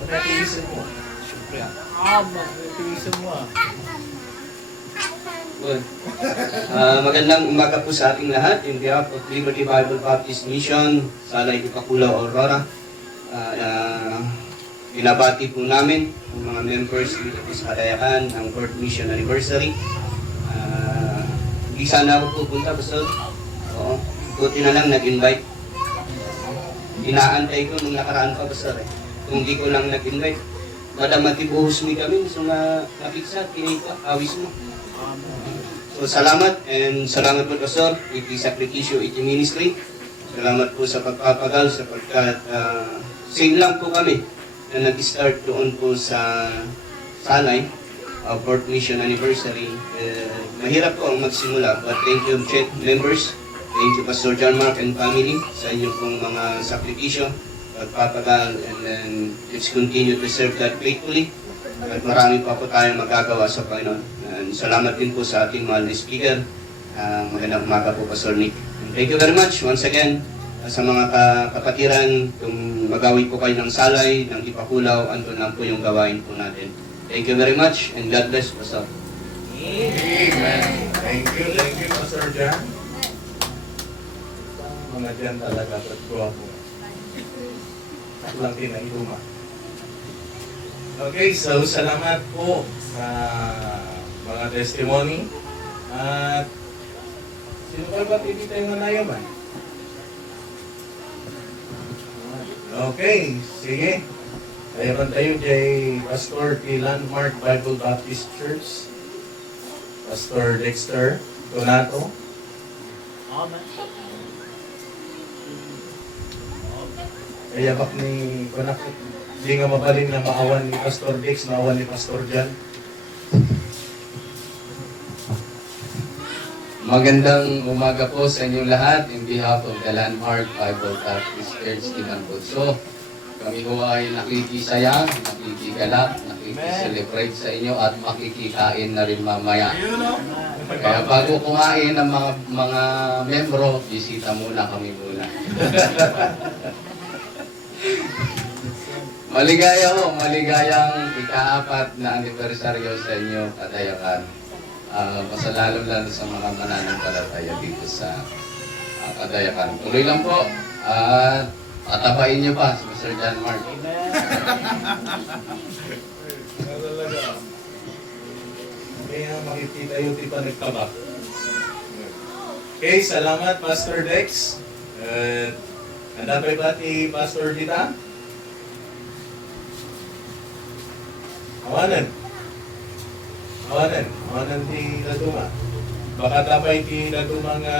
Matatiisin mo. Matitiisin mo Well, magandang umaga po sa ating lahat. In behalf of Liberty Bible Baptist Mission, Salay Ipakulaw, Aurora, binabati po namin ang mga members dito sa Kadayakan ng 4th Mission Anniversary. Hindi sana ako pupunta, basta buti na lang nag-invite. Inaantay ko nung nakaraan pa, basta kung di ko lang nag-invite. Madamati buhos mi kami, so napiksa, kinita, awis mo. So po salamat and salamat po Pastor with the Sacrificio Iti Ministry. Salamat po sa pagpapagal sapagkat same lang po kami na nag-start doon po sa Sanay, 4th Mission Anniversary. Mahirap po ang magsimula but thank you Chet members, thank you Pastor John Mark and family sa inyong pong mga sakripisyo, pagpapagal, and then let's continue to serve God faithfully. At marami pa po tayong magagawa sa Panginoon. And salamat din po sa ating mahal na speaker. Magandang umaga po Pastor Nick. And thank you very much once again sa mga kapatiran. Kung magawi po kayo ng salay, ng ipakulaw, andun lang po yung gawain po natin. Thank you very much and God bless Pastor. Amen. Thank you, Pastor John. Mga dyan talaga, ba't ko ako? Lang din ang luma. Okay, so salamat po sa mga testimony. At sino pa ba hindi tayo manayaman? Okay, sige. Tayaman tayo kay Pastor T. Landmark Bible Baptist Church. Pastor Dexter Donato. Amen. Kaya bak ni Konak, hindi nga mabalin na maawan ni Pastor Dex, maawan ni Pastor Jan. Magandang umaga po sa inyong lahat in behalf of the Landmark Bible Baptist Church Tinanpudso. Kami ho ay nakikisaya, nakikigalak, nakikiselebrate sa inyo at makikikain na rin mamaya. Kaya bago kumain ng mga membro, bisita muna kami muna. Maligayang ika-4 na anibersaryo sa inyo, Kadayakan. Masalalong sa mga mananampalataya dito sa Kadayakan. Tuloy lang po at patabain niyo pa si Mr. John Mark. Kaya makikita yung di pa nagtabak. Okay, salamat Pastor Dex. Nadapay ba ni Pastor Dita? Awanan ti Laduma. Baka tapay ti Laduma nga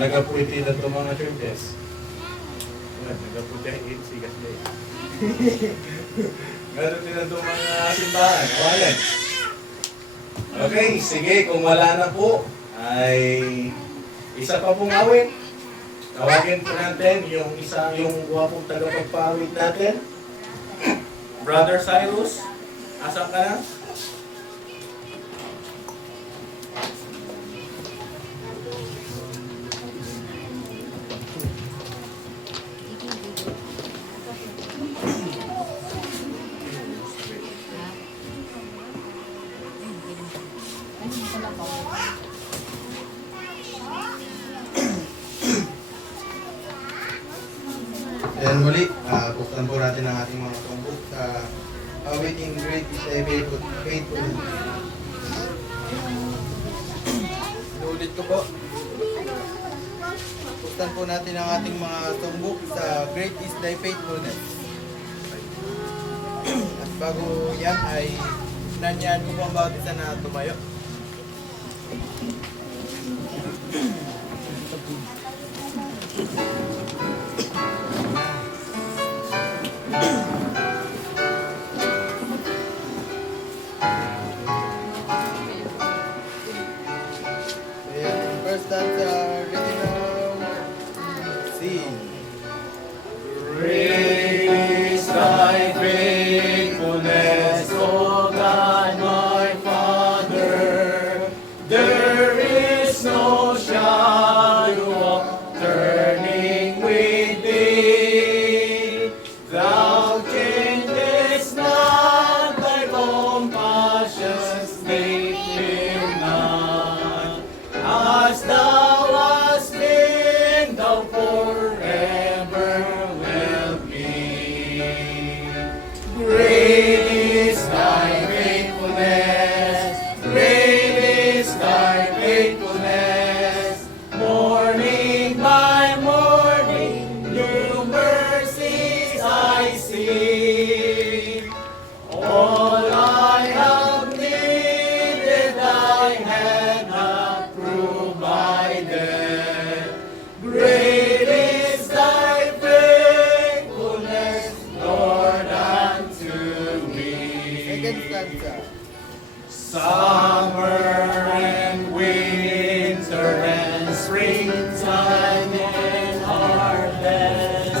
nagapuy ti Laduma nga churches. Nagapuy ti sigas day. Gano'n ti Laduma nga simbahan. Awanan. Okay, sige, kung wala na po, ay isa pa pong awit. Tawagin po natin yung wapong tagapagpawit natin. Brother Cyrus, asan ka na? Then muli, buksan po natin ang ating mga songbook sa Awaiting Great is Thy Faithfulness. Inulit ko po. Buksan po natin ang ating mga songbook sa Great is Thy Faithfulness. At bago yan ay nanyahan ko po ang bawat isa na tumayo. First stanza, ready now. Sing. Great is thy faithfulness, O God, my Father. There is no shadow of turning with thee. Thou changest not, thy compassions they fail not. As thou hast been, thou forever will be. Great is thy faithfulness, great is thy faithfulness. Morning by morning, new mercies I see. All I have needed, thy hand hath provided. springtime and harvest.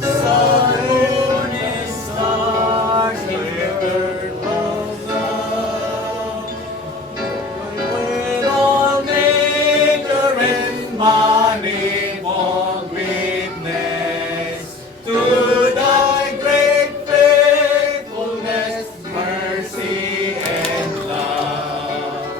Sun, moon, and stars in your love. With all nature and manifold witness to thy great faithfulness, mercy, and love.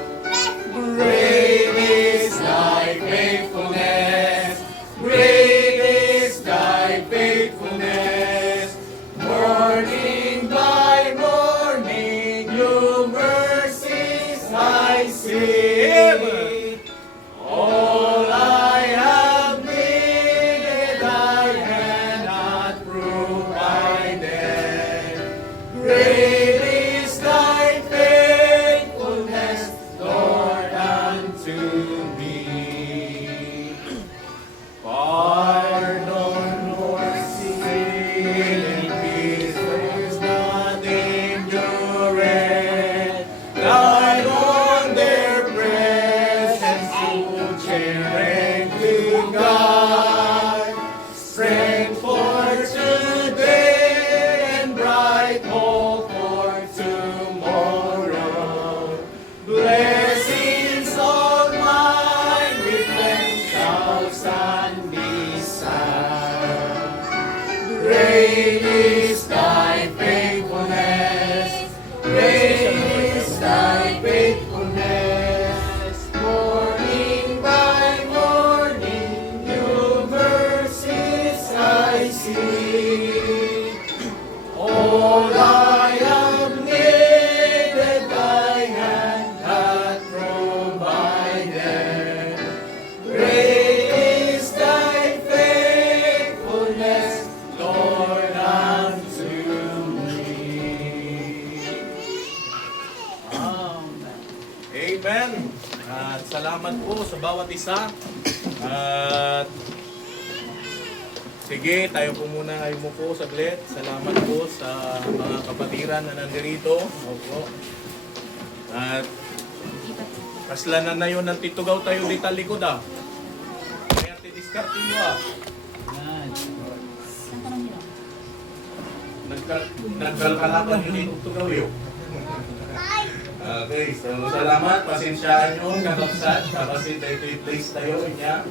Great is thy faithfulness, great is thy faithfulness. Morning by morning, new mercies I see. All I have needed, thy hand hath provided. Great is thy faithfulness, Lord, unto me. Pardon for sin and peace, there's nothing endureth. Light on their presence, who cheering to God. Strength for today and bright hope for tomorrow. Blessings of mine with 10,000 beside. Great is thy faithfulness, great is thy faithfulness. Morning by morning, new mercies I see. All I have needed, thy hand hath provided. Great is thy faithfulness, Lord, unto me. Amen. At salamat po sa bawat isa. At sige, tayo po muna ay umupo saglit. Salamat po sa mga kapatiran na nandirito. Opo. At kaslanan na yun ng titugaw tayo di talikod ah. Kaya tidiskarte nyo ah. Ang tanong nila. Nagkalkalapan yun yung tugaw yun. Okay, so salamat. Pasensyaan nyo, kakapsat. Kapasit tayo place tayo niya.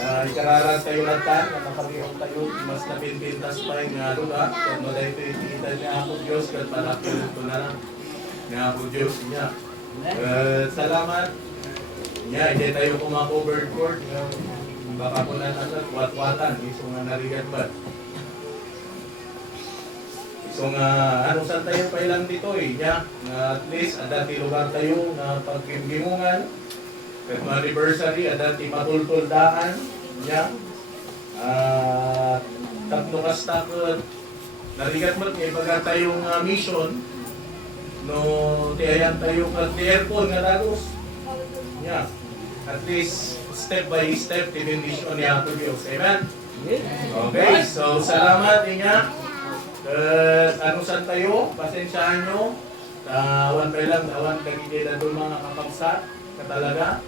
Ikararas tayo latan, na makamiyong tayo, mas napinpintas pa yung nga doon, kung mo tayo pinita niya ako Diyos, kat para ko na lang niya ako Diyos niya. Salamat. Niya, hindi tayo kumaka-covered court, baka po na natin, wat-watan, iso nga narigat ba? So nga, ano saan tayo pa ilang dito niya, at least, dati lugar tayo na pagkimbimungan, at anniversary, at dati matultuldaan niya. Tatlo kastakot. Narigat mo, kaya baga tayong mission, no, tiyayan tayo kag aircon nga dagos. Niya. At least, step by step, tinindisyon niya ako Diyos. Amen? Okay, so salamat niya. Ano saan tayo? Pasensyahan nyo. Awan pa lang, awan kagigila doon mga kapagsa. Katalaga.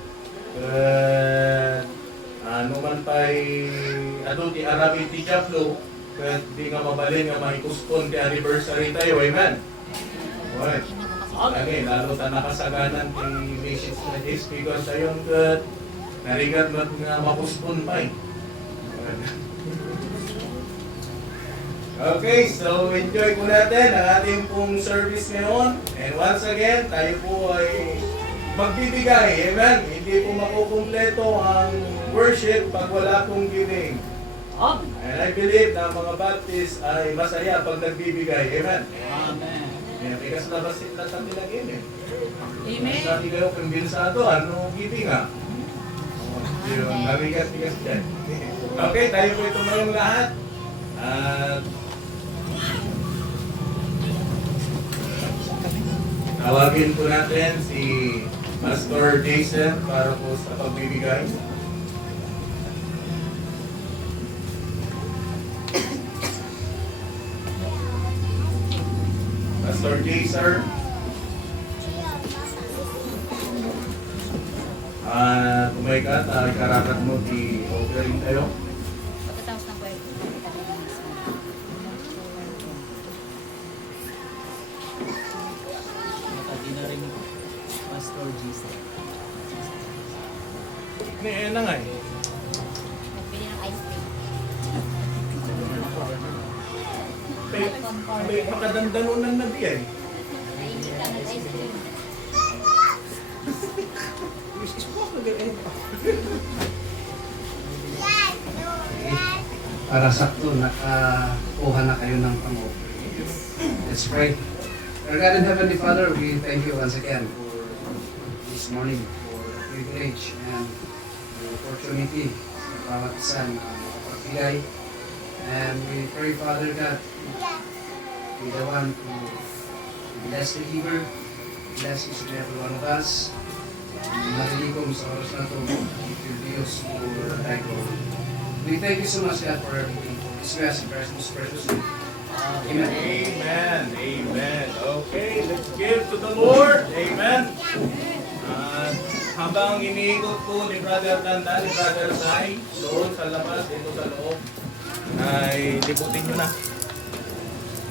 Ano man pa'y ato ti Arabi ti Diablo, kahit di nga mabalin nga maikuspon ti anniversary tayo, amen? Okay. Lagi, lalo ta nakasaganan ti message na is because ayon kat narigat mo nga makuspon pa eh. Okay, so enjoy po natin ang ating pong service ngayon. And once again, tayo po ay magbibigay, amen? Hindi po makukumpleto ang worship pag wala pong giving. And I believe na mga Baptist ay masaya pag nagbibigay, amen? Amen. Yeah, because labasit na sa nilagin eh. Amen. Mas natin kayo kumbinsado, ano giving ah? Yung narigat-rigat dyan. Okay, tayo po ito ngayong lahat. At tawagin po natin si Pastor Jason para po sa pagbibigay. Pastor Jason. Tumay ka, karakat mo, i-offering tayo. Pagkatapos ng pwede. Na nga eh. Nagbili ng ice cream. May pakadandanunan na diyan. Nainit ka ng ice cream. Para sakto, nakakuha na kayo ng pang-offering. Let's pray. Our God and Heavenly Father, we thank you once again for this morning, for the privilege and the opportunity sa bawat isa na makapagbigay. And we pray, Father God, be the one to bless the giver, bless each and every one of us. Mariligom sa oras na ito, to Diyos for thy glory. We thank you so much, God, for everything. This we ask in Christ's most precious name. Amen. Amen. Amen. Okay, let's give to the Lord. Amen. Habang iniikot po ni Brother Danda, ni Brother Sai, doon sa labas, dito sa loob, ay libutin nyo na.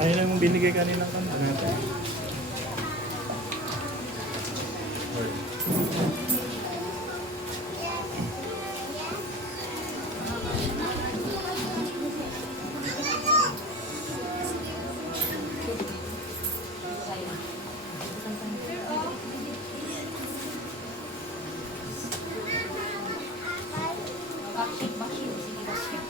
Ayun lang yung binigay kanina kanta natin. Bakship. Sige, bakship.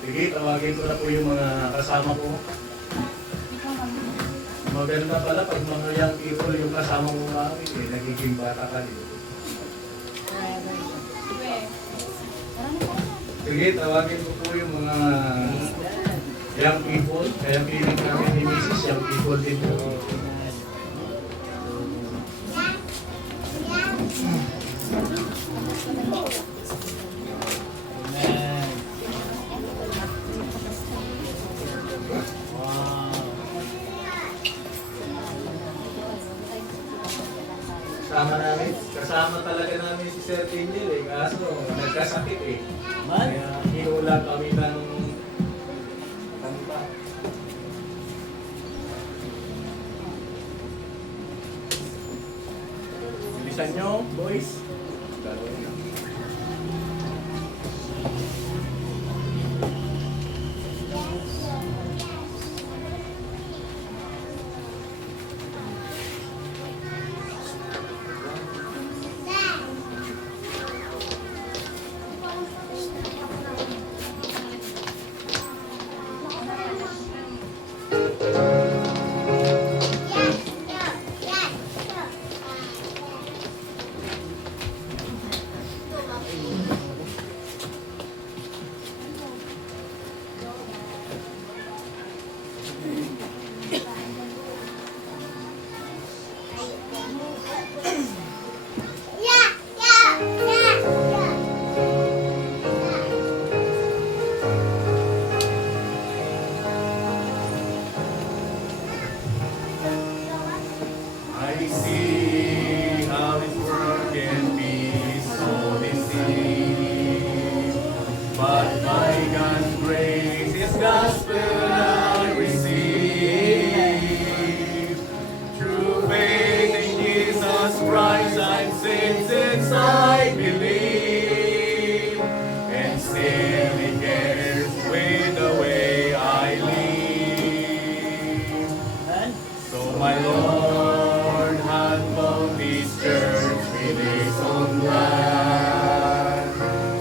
Sige, tawagin ko na po yung mga kasama ko. Maganda pala pag mga young people yung kasama mo mami, nagiging bata ka din. Sige, tawagin ko po yung mga young people. Kaya piling namin ni Mrs. young people din po. Kasama talaga namin si Sir Tingil eh, kaso nagkasakit eh. Kaya hinula kami ng kanta. Bilisan nyo, boys. Gagawin na. I see how His word can be so deceived, but by God's grace, His gospel I receive. Through faith in Jesus Christ, I'm saved since I believe, and still He cares with the way I live. So my Lord hath called this church with His own blood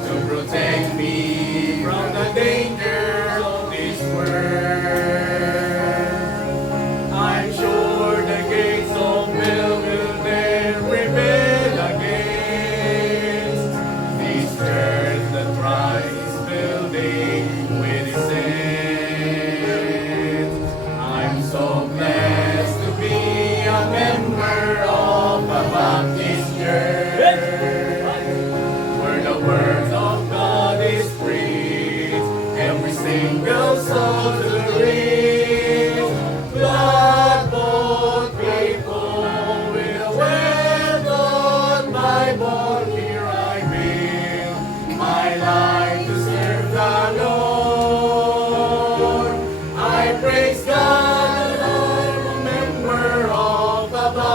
to protect me from the dangers of this world. I'm sure the gates of hell will never prevail against this church that Christ building with His hands. I'm so blessed to be a member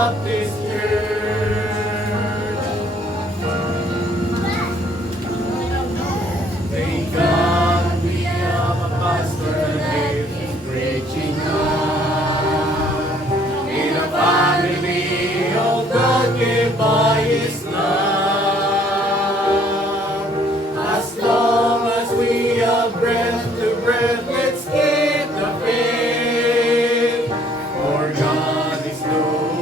Baptist Church. Thank God we have a pastor that is preaching on. In a family of God given by His love. As long as we have breath to breath, let's keep the faith. For God is doing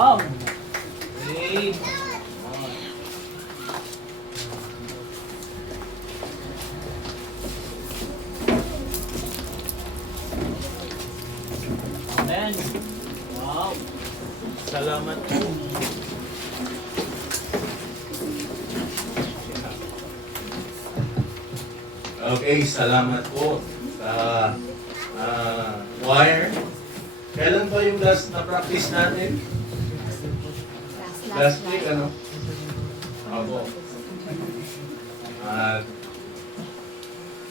Wow! Hey! Amen. Wow. Salamat po. Okay, salamat po sa choir. Kailan ba yung last na practice natin? Last week, ano? Opo. At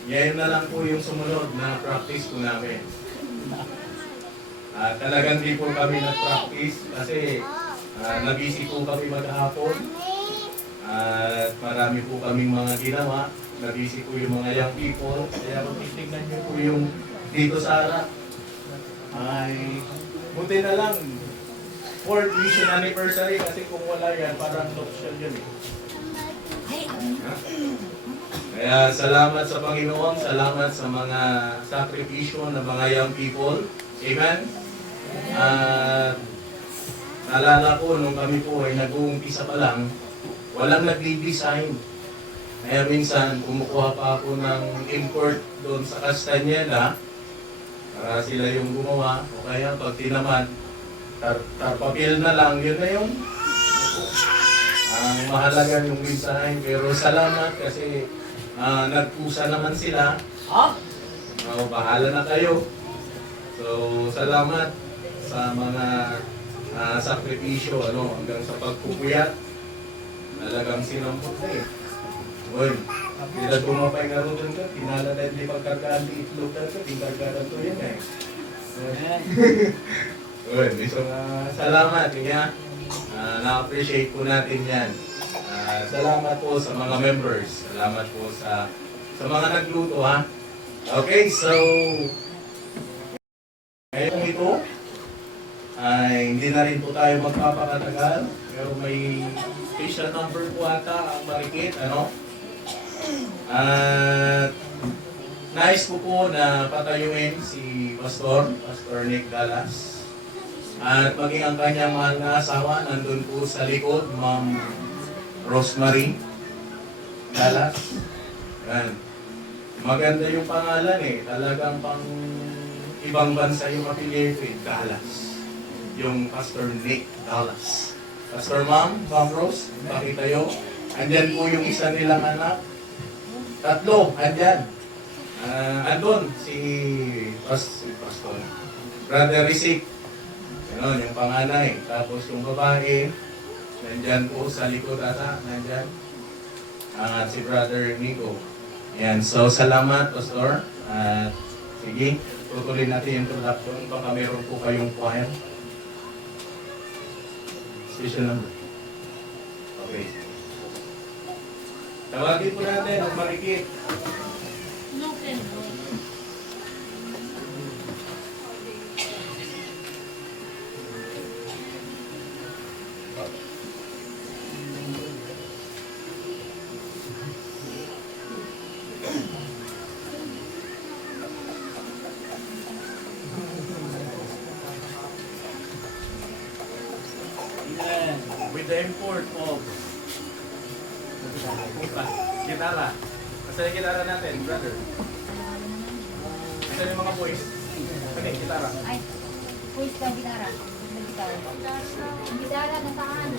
ngayon na lang po yung sumunod na practice po namin. Talagang di po kami nag-practice kasi nabisi po kami maghapon. At marami po kaming mga ginawa. Nabisi po yung mga young people. Kaya kung titignan niyo po yung dito sa harap, ay buti na lang 4th mission anniversary kasi kung wala yan, parang nuptial yun eh. Kaya salamat sa Panginoon, salamat sa mga sakripisyo ng mga young people. Amen? At naalala ko nung kami po ay nag-uumpisa pa lang, walang nag-design. Kaya minsan, kumukuha pa ako ng import doon sa Castañeda para sila yung gumawa. O kaya pag tinaman, tarpapil na lang, yun na yung ang mahalaga yung design. Pero salamat kasi nagpusa naman sila. Bahala na kayo. So, salamat sa mga sakripisyo hanggang sa pagpupuyat. Talagang sinampot na eh. Uy, sila gumapay nga rin doon ka, pinala na hindi pagkargaan di itlog na ka, pinagkargaan to yan eh. Uy, so salamat kaya na-appreciate po natin yan. Salamat po sa mga members, salamat po sa mga nagluto ha. Okay, so ngayon ito ay hindi na rin po tayo magpapakatagal pero may special number po ata ang marikit, ano? At nais ko po na patayuin si Pastor Nick Dallas. At maging ang kanyang mahal na asawa, nandun po sa likod, Ma'am Rosemary Dallas. Yan. Maganda yung pangalan eh. Talagang pang ibang bansa yung affiliated, Dallas. Yung Pastor Nick Dallas. Pastor Ma'am Rose, pakita tayo. Andyan po yung isa nilang anak. Tatlo, andyan. Andun, si Pastor. Brother Rizik. Yun, yung panganay. Tapos yung babae, nandyan po sa likod ata, nandyan. Si Brother Nico. Yan, so salamat, Pastor. Sige, tutuloy natin yung introduction. Baka meron po kayong choir. Special number. Okay. Tawagin po natin ang marikit. With the import of gitara. Kasi yung gitara natin, brother. Kasi yung mga boys. Ano yung gitara? Ay, voice ka, gitara. Ang gitara, nasaan?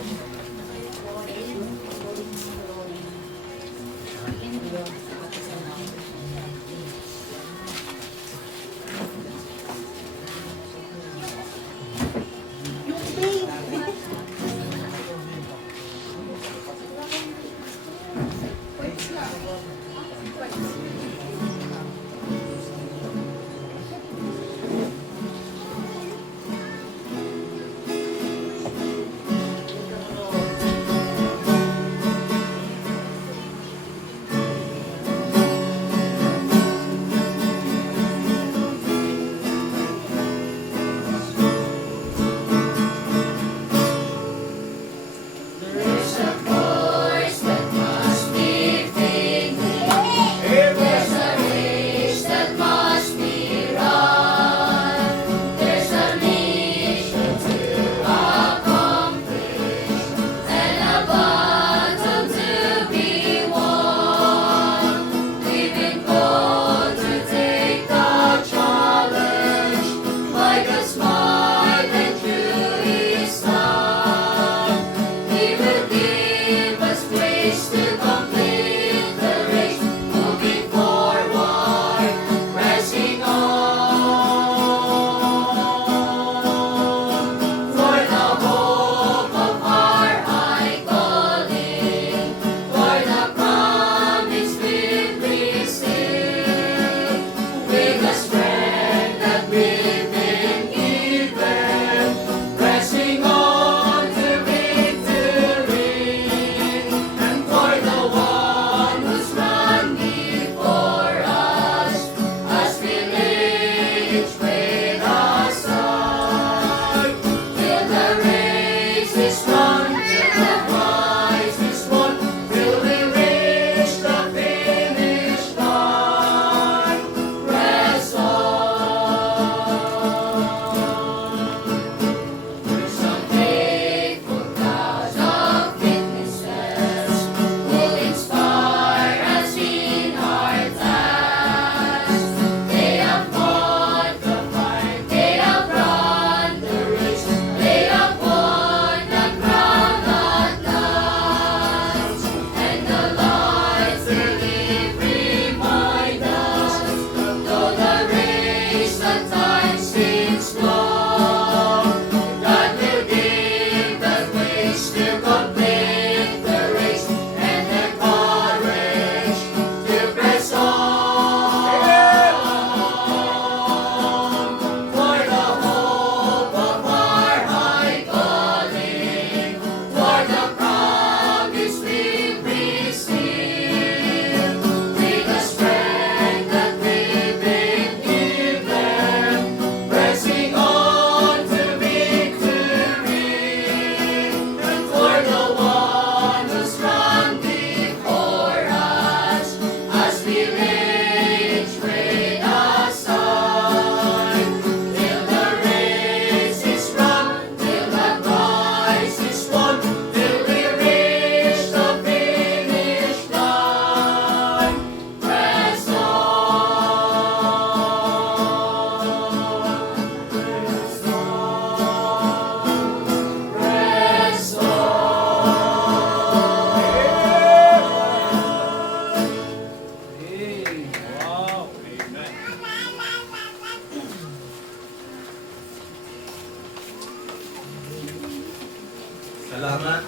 salamat.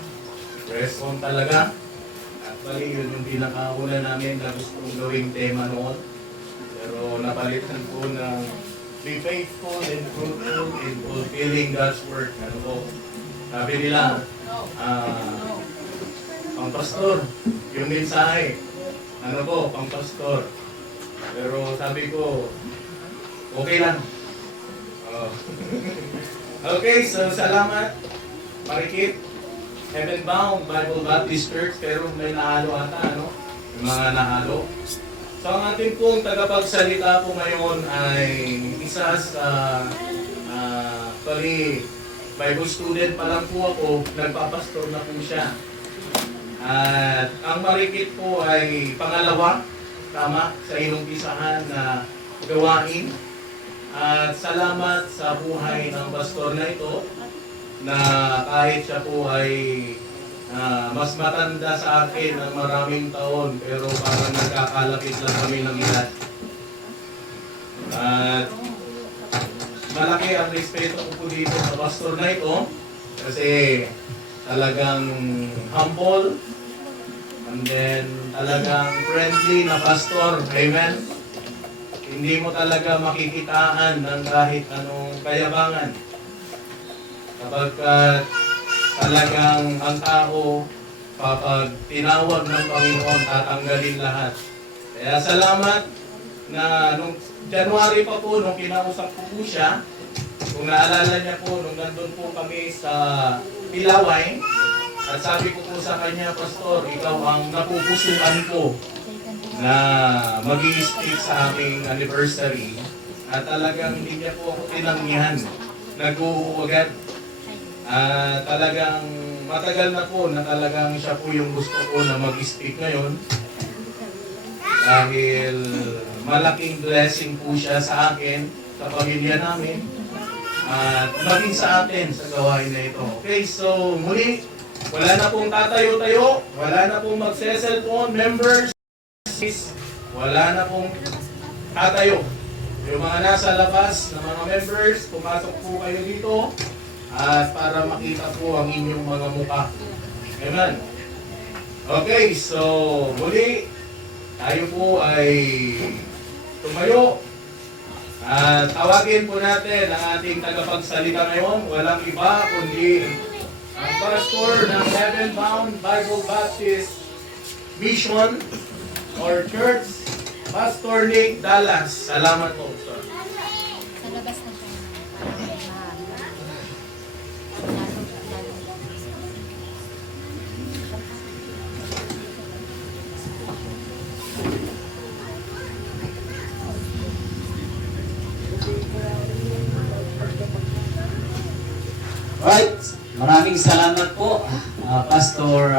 Respond talaga. Actually, yun yung pinakauna namin na gustong gawing tema noon. Pero napalitan po ng be faithful and fruitful in fulfilling God's work. Ano po? Sabi nila, pang pastor, yung mensahe. Ano po, pang pastor. Pero sabi ko, okay lang. Oh. Okay, so salamat. Marikit, Heaven Bound Bible Baptist Church, pero may nahalo ata, ano? Yung mga nahalo. So ang ating pong tagapagsalita po ngayon ay isa sa actually, Bible student pa lang po ako, nagpapastor na po siya. At ang Marikit po ay pangalawa, tama, sa inumpisahan na gawain. At salamat sa buhay ng pastor na ito na kahit siya po ay mas matanda sa akin ng maraming taon pero parang nagkakalapit lang kami ng edad. At malaki ang respeto ko po dito sa pastor na ito kasi talagang humble and then talagang friendly na pastor. Amen? Hindi mo talaga makikitaan ng kahit anong kayabangan. Kapag talagang ang tao, kapag tinawag ng Panginoon, tatanggalin lahat. Kaya salamat na nung January pa po, nung kinausap ko po siya, kung naalala niya po, nung nandun po kami sa Pilaway, at sabi ko po sa kanya, Pastor, ikaw ang napupusuan ko na mag-i-speak sa aming anniversary. At talagang hindi niya po ako tinanggihan. Nag-uugad. Talagang matagal na po na talagang siya po yung gusto ko na mag-speak ngayon. Dahil malaking blessing po siya sa akin, sa pamilya namin, at maging sa atin sa gawain na ito. Okay, so muli, wala na pong tatayo-tayo, wala na pong magse-cellphone, members, wala na pong tatayo. Yung mga nasa labas na mga members, pumasok po kayo dito at para makita po ang inyong mga mukha. Amen. Okay, so muli, tayo po ay tumayo at tawagin po natin ang ating tagapagsalita ngayon. Walang iba kundi ang pastor ng Heaven Bound Bible Baptist Mission or Church, Pastor Nick Dallas. Salamat po, sir. Sa labas na siya. Para may Right, maraming salamat po, Pastor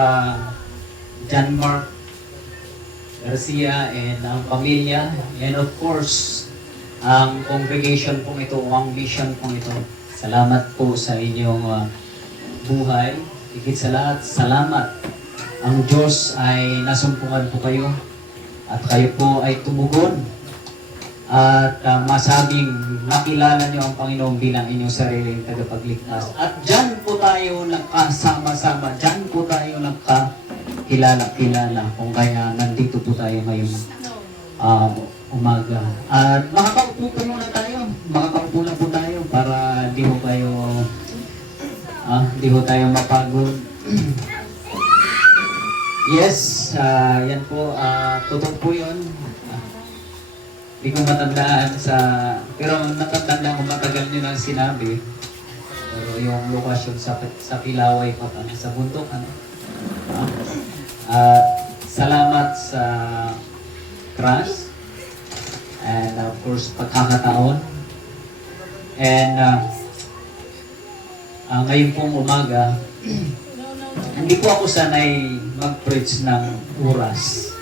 John Mark Garcia and ang pamilya, and of course, ang congregation pong ito, ang mission pong ito. Salamat po sa inyong buhay. Higit sa lahat, salamat. Ang Diyos ay nasumpungan po kayo at kayo po ay tumugon at masabing makilala niyo ang Panginoon bilang inyong sariling tagapagligtas. At dyan po tayo nagkasama-sama, dyan po tayo nagkakilala-kilala kung kaya nandito po tayo ngayong umaga. At makakaupo po muna tayo, makakaupo na po tayo para di ho tayo mapagod. Yes, yan po, totoo po yun. Hindi ko matandaan pero natatandaan ko matagal nyo nang sinabi. Pero yung lokasyon sa Pilaway pa, sa bundok, salamat sa trust and of course pagkakataon. And ngayon pong umaga, hindi po ako sanay mag-preach ng oras.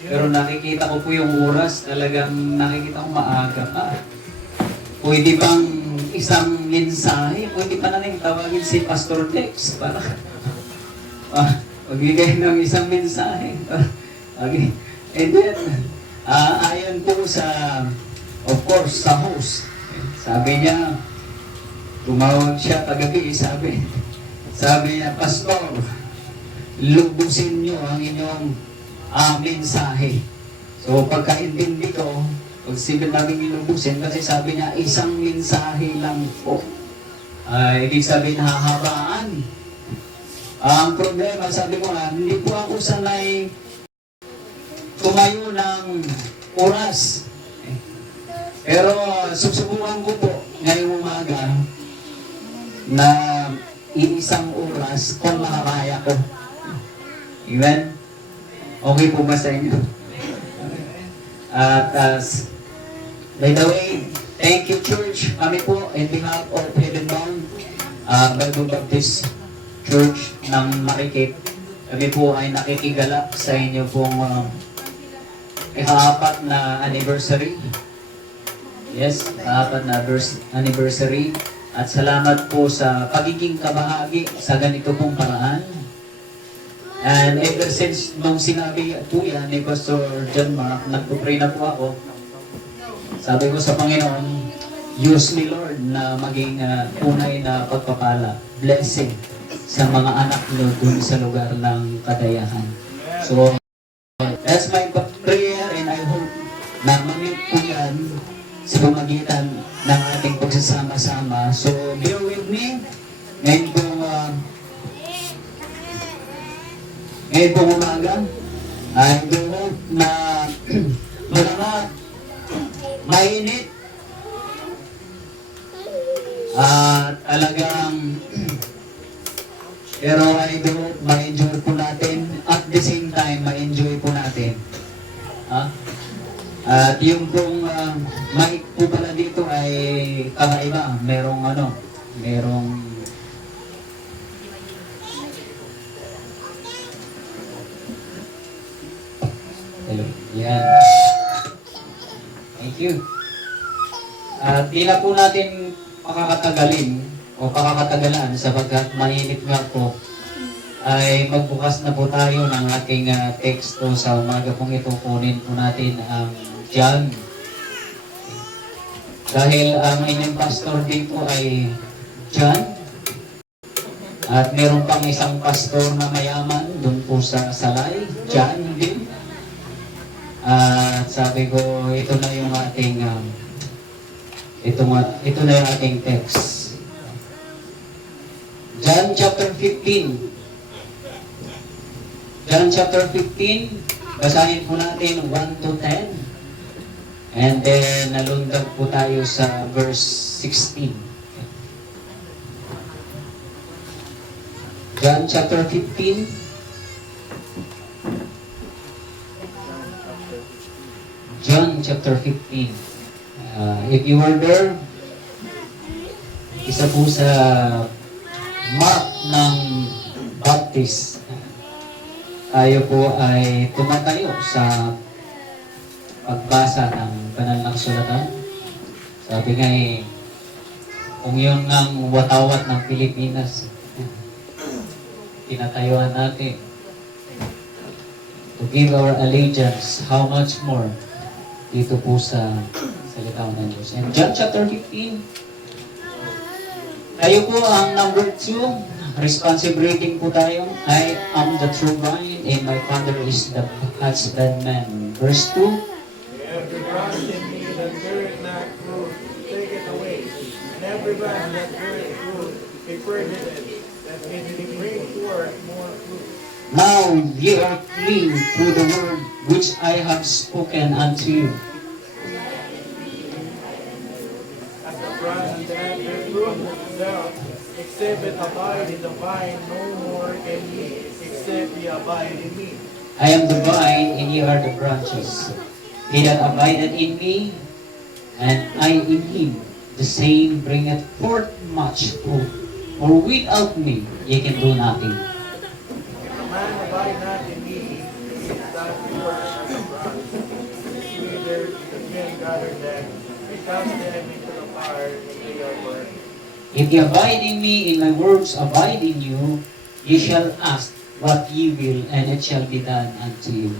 Pero nakikita ko po yung oras, talagang nakikita ko maaga pa. Pwede bang isang mensahe? Pwede pa na rin tawagin si Pastor Dex para magbigay ng isang mensahe. Okay. And then, ayon po of course, sa host. Sabi niya, tumawag siya kagabi, sabi, Sabi niya, Pastor, lubusin niyo ang inyong mensahe. So pagkaintindi ko, pag sabi namin lubusin, kasi sabi niya, isang mensahe lang po. Ibig sabihin, hahabaan. Ang problema, sabi ko nga, hindi po ako sanay tumayo ng oras. Pero susubukan ko po ngayong umaga na iisang oras kung makakaya ko. Amen? Okay po ba sa inyo? At by the way, thank you church. Kami po in behalf of Heavenbound Bible Baptist Church ng Marikit. Kami po ay nakikigalak sa inyo pong ika-4 na anniversary. Yes, ika-4 na anniversary. At salamat po sa pagiging kabahagi sa ganito pong paraan. And ever since nung sinabi po yan ni Pastor John Mark, nagpupray na po ako. Sabi ko sa Panginoon, use me Lord na maging unay na pagpapala, blessing sa mga anak nyo dun sa lugar ng Kadayahan. So, that's my prayer and I hope na mamit po yan sa pamagitan ng ating pagsasama-sama. So, bear with me. Ngayon po umaga, I do hope na malamat, mainit, at talagang pero I do hope ma-enjoy po natin at the same time ma-enjoy po natin. At yung pong mic po pala dito ay kakaiba. Merong hello. Yan. Thank you. At di na po natin pakakatagalin o pakakatagalan sapagkat mainit nga po ay magbukas na po tayo ng ating teksto sa umaga pong ito. Kunin po natin ang John. Dahil ang inyong pastor dito ay John. At meron pang isang pastor na mayaman doon po sa Salay, John din. At sabi ko, ito na yung ating ito na yung ating text. John chapter 15. John chapter 15, basahin po natin 1 to 10. And then, nalundag po tayo sa verse 16. John chapter 15. John chapter 15. If you were there, isa po sa mark ng Baptist. Tayo po ay tumatayo sa pagbasa ng banal na kasulatan. Sabi nga kung yun ng watawat ng Pilipinas, tinatayuan natin to give our allegiance, how much more dito po sa salita ng Diyos. And John chapter 15, tayo po ang number 2. Responsibility po tayo. I am the true vine and my Father is the husbandman. Verse 2. Every branch in me that beareth not fruit, take it away. And every branch that beareth fruit, be purged, that it may bring forth more fruit. Now ye are clean through the word which I have spoken unto you. As the branch that bear fruit itself, except it abide in the vine, no more can ye, except ye abide in me. I am the vine, and ye are the branches. He that abideth in me, and I in him, the same bringeth forth much fruit. For without me, ye can do nothing. If a man abide not in me, he is not pure as a branch. Whither the men gather them, we cast them into the fire, and they are burned. If ye abide in me, and my words abide in you, ye shall ask what ye will, and it shall be done unto you.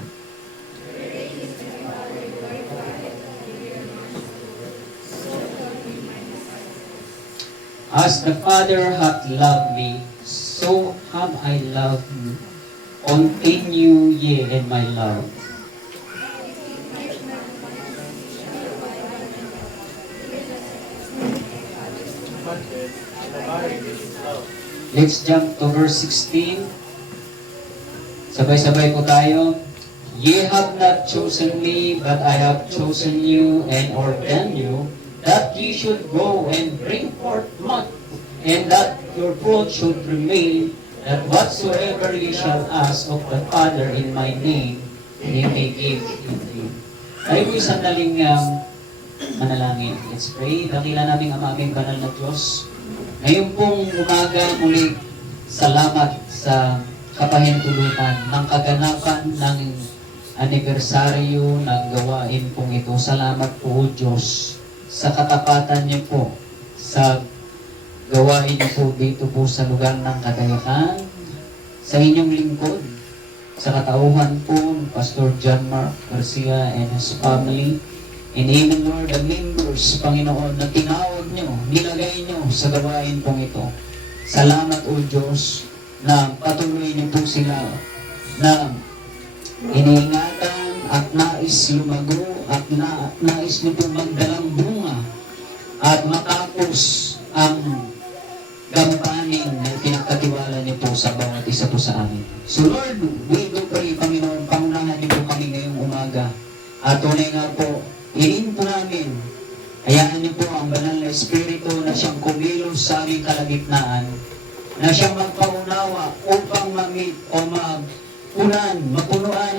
As the Father hath loved me, So have I loved you. Continue ye in my love. Let's jump to verse 16. Sabay-sabay po tayo. Ye have not chosen me, but I have chosen you and ordained you, that ye should go and bring forth much, and that your fruit should remain, that whatsoever ye shall ask of the Father in my name, He may give it you. Tayo po sandaling manalangin. Let's pray. Dakila naming aming banal na Diyos. Ngayon pong umaga muli, salamat sa kapahintulutan ng kaganapan ng anibersaryo ng gawain pong ito. Salamat po, Diyos, sa katapatan niyo po sa gawain niyo po dito po sa lugar ng Kadayakan, sa inyong lingkod, sa katauhan po ng Pastor John Mark Garcia and his family, and even, Lord, the members, Panginoon, na tinawag niyo, nilagay niyo sa gawain pong ito. Salamat, O Diyos, na patuloy niyo po sila na iniingatan at nais lumago at nais niyo po magdalang bunga at matapos ang gampanin na pinakatiwala niyo po sa bawat isa po sa amin. So Lord, we do pray, Panginoon, pangunahan niyo po kami ngayong umaga. At tunay nga po, hiling po namin, hayaan niyo po ang banal na Espiritu na siyang kumilos sa aming kalagitnaan, na siyang magpaunawa upang mamit o mapunuan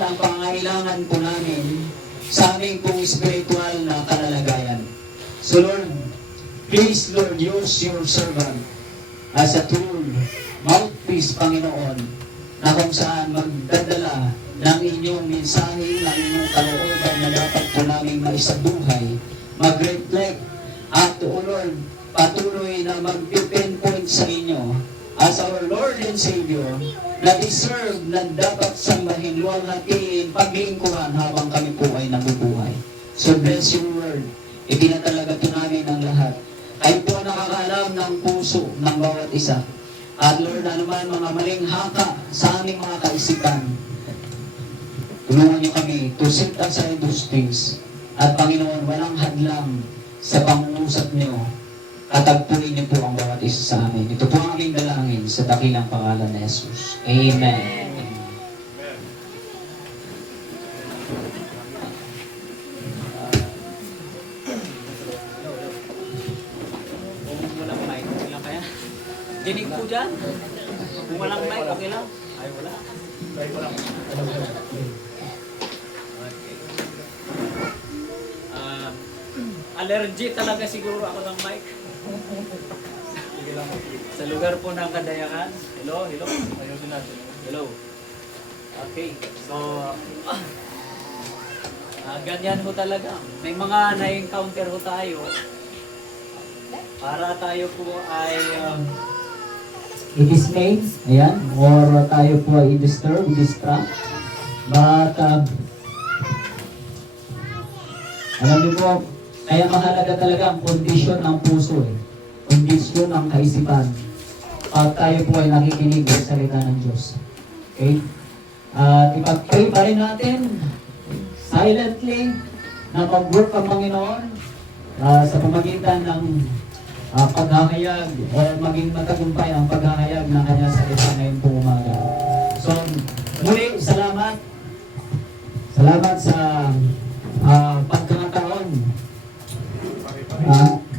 ang pangailangan po namin sa aming pong spiritual na kalalagayan. So Lord, please Lord, use your servant as a tool, mouthpiece, Panginoon, na kung saan magdadala ng inyong mensahe, ng inyong kalooban na dapat po namin maisabuhay, mag-reflect at O Lord, patuloy na mag-pinpoint sa inyo as our Lord and Savior na deserve na dapat sambahin, luwalhatiin, paglingkuran habang kami po ay nabubuhay. So bless your word. Itinatalaga po namin ang lahat. Kayo po nakakaalam ng puso ng bawat isa. At Lord, anuman mga maling haka sa aming mga kaisipan, tulungan niyo kami to set aside those things. At Panginoon, walang hadlang sa pangungusap niyo. Katagpuin niyo po ang bawat isa sa amin. Ito po ang aming dalangin sa dakilang pangalan ni Jesus. Amen. Kung walang mic, okay lang kaya? Dinig po dyan. Kung walang mic, okay lang? Ay, wala. Allergy talaga siguro ako ng mic. Sa lugar po ng Kadayakan. Hello, hello. Ayun natin. Hello. Okay. So, ganyan ho talaga. May mga na-encounter ho tayo. Para tayo po ay i-dismay, ayan, or tayo po ay i-disturb, i-distract. But, alam niyo po, kaya mahalaga talaga ang kondisyon ng puso kondisyon ng kaisipan. At tayo po ay nakikinig sa salita ng Diyos. Okay? At ipag-pray pa rin natin silently na mag-work ang Panginoon sa pamagitan ng paghahayag o maging matagumpay ang paghahayag ng kanyang salita ngayong pong umaga. So, muli, salamat. Salamat sa pagkakataon.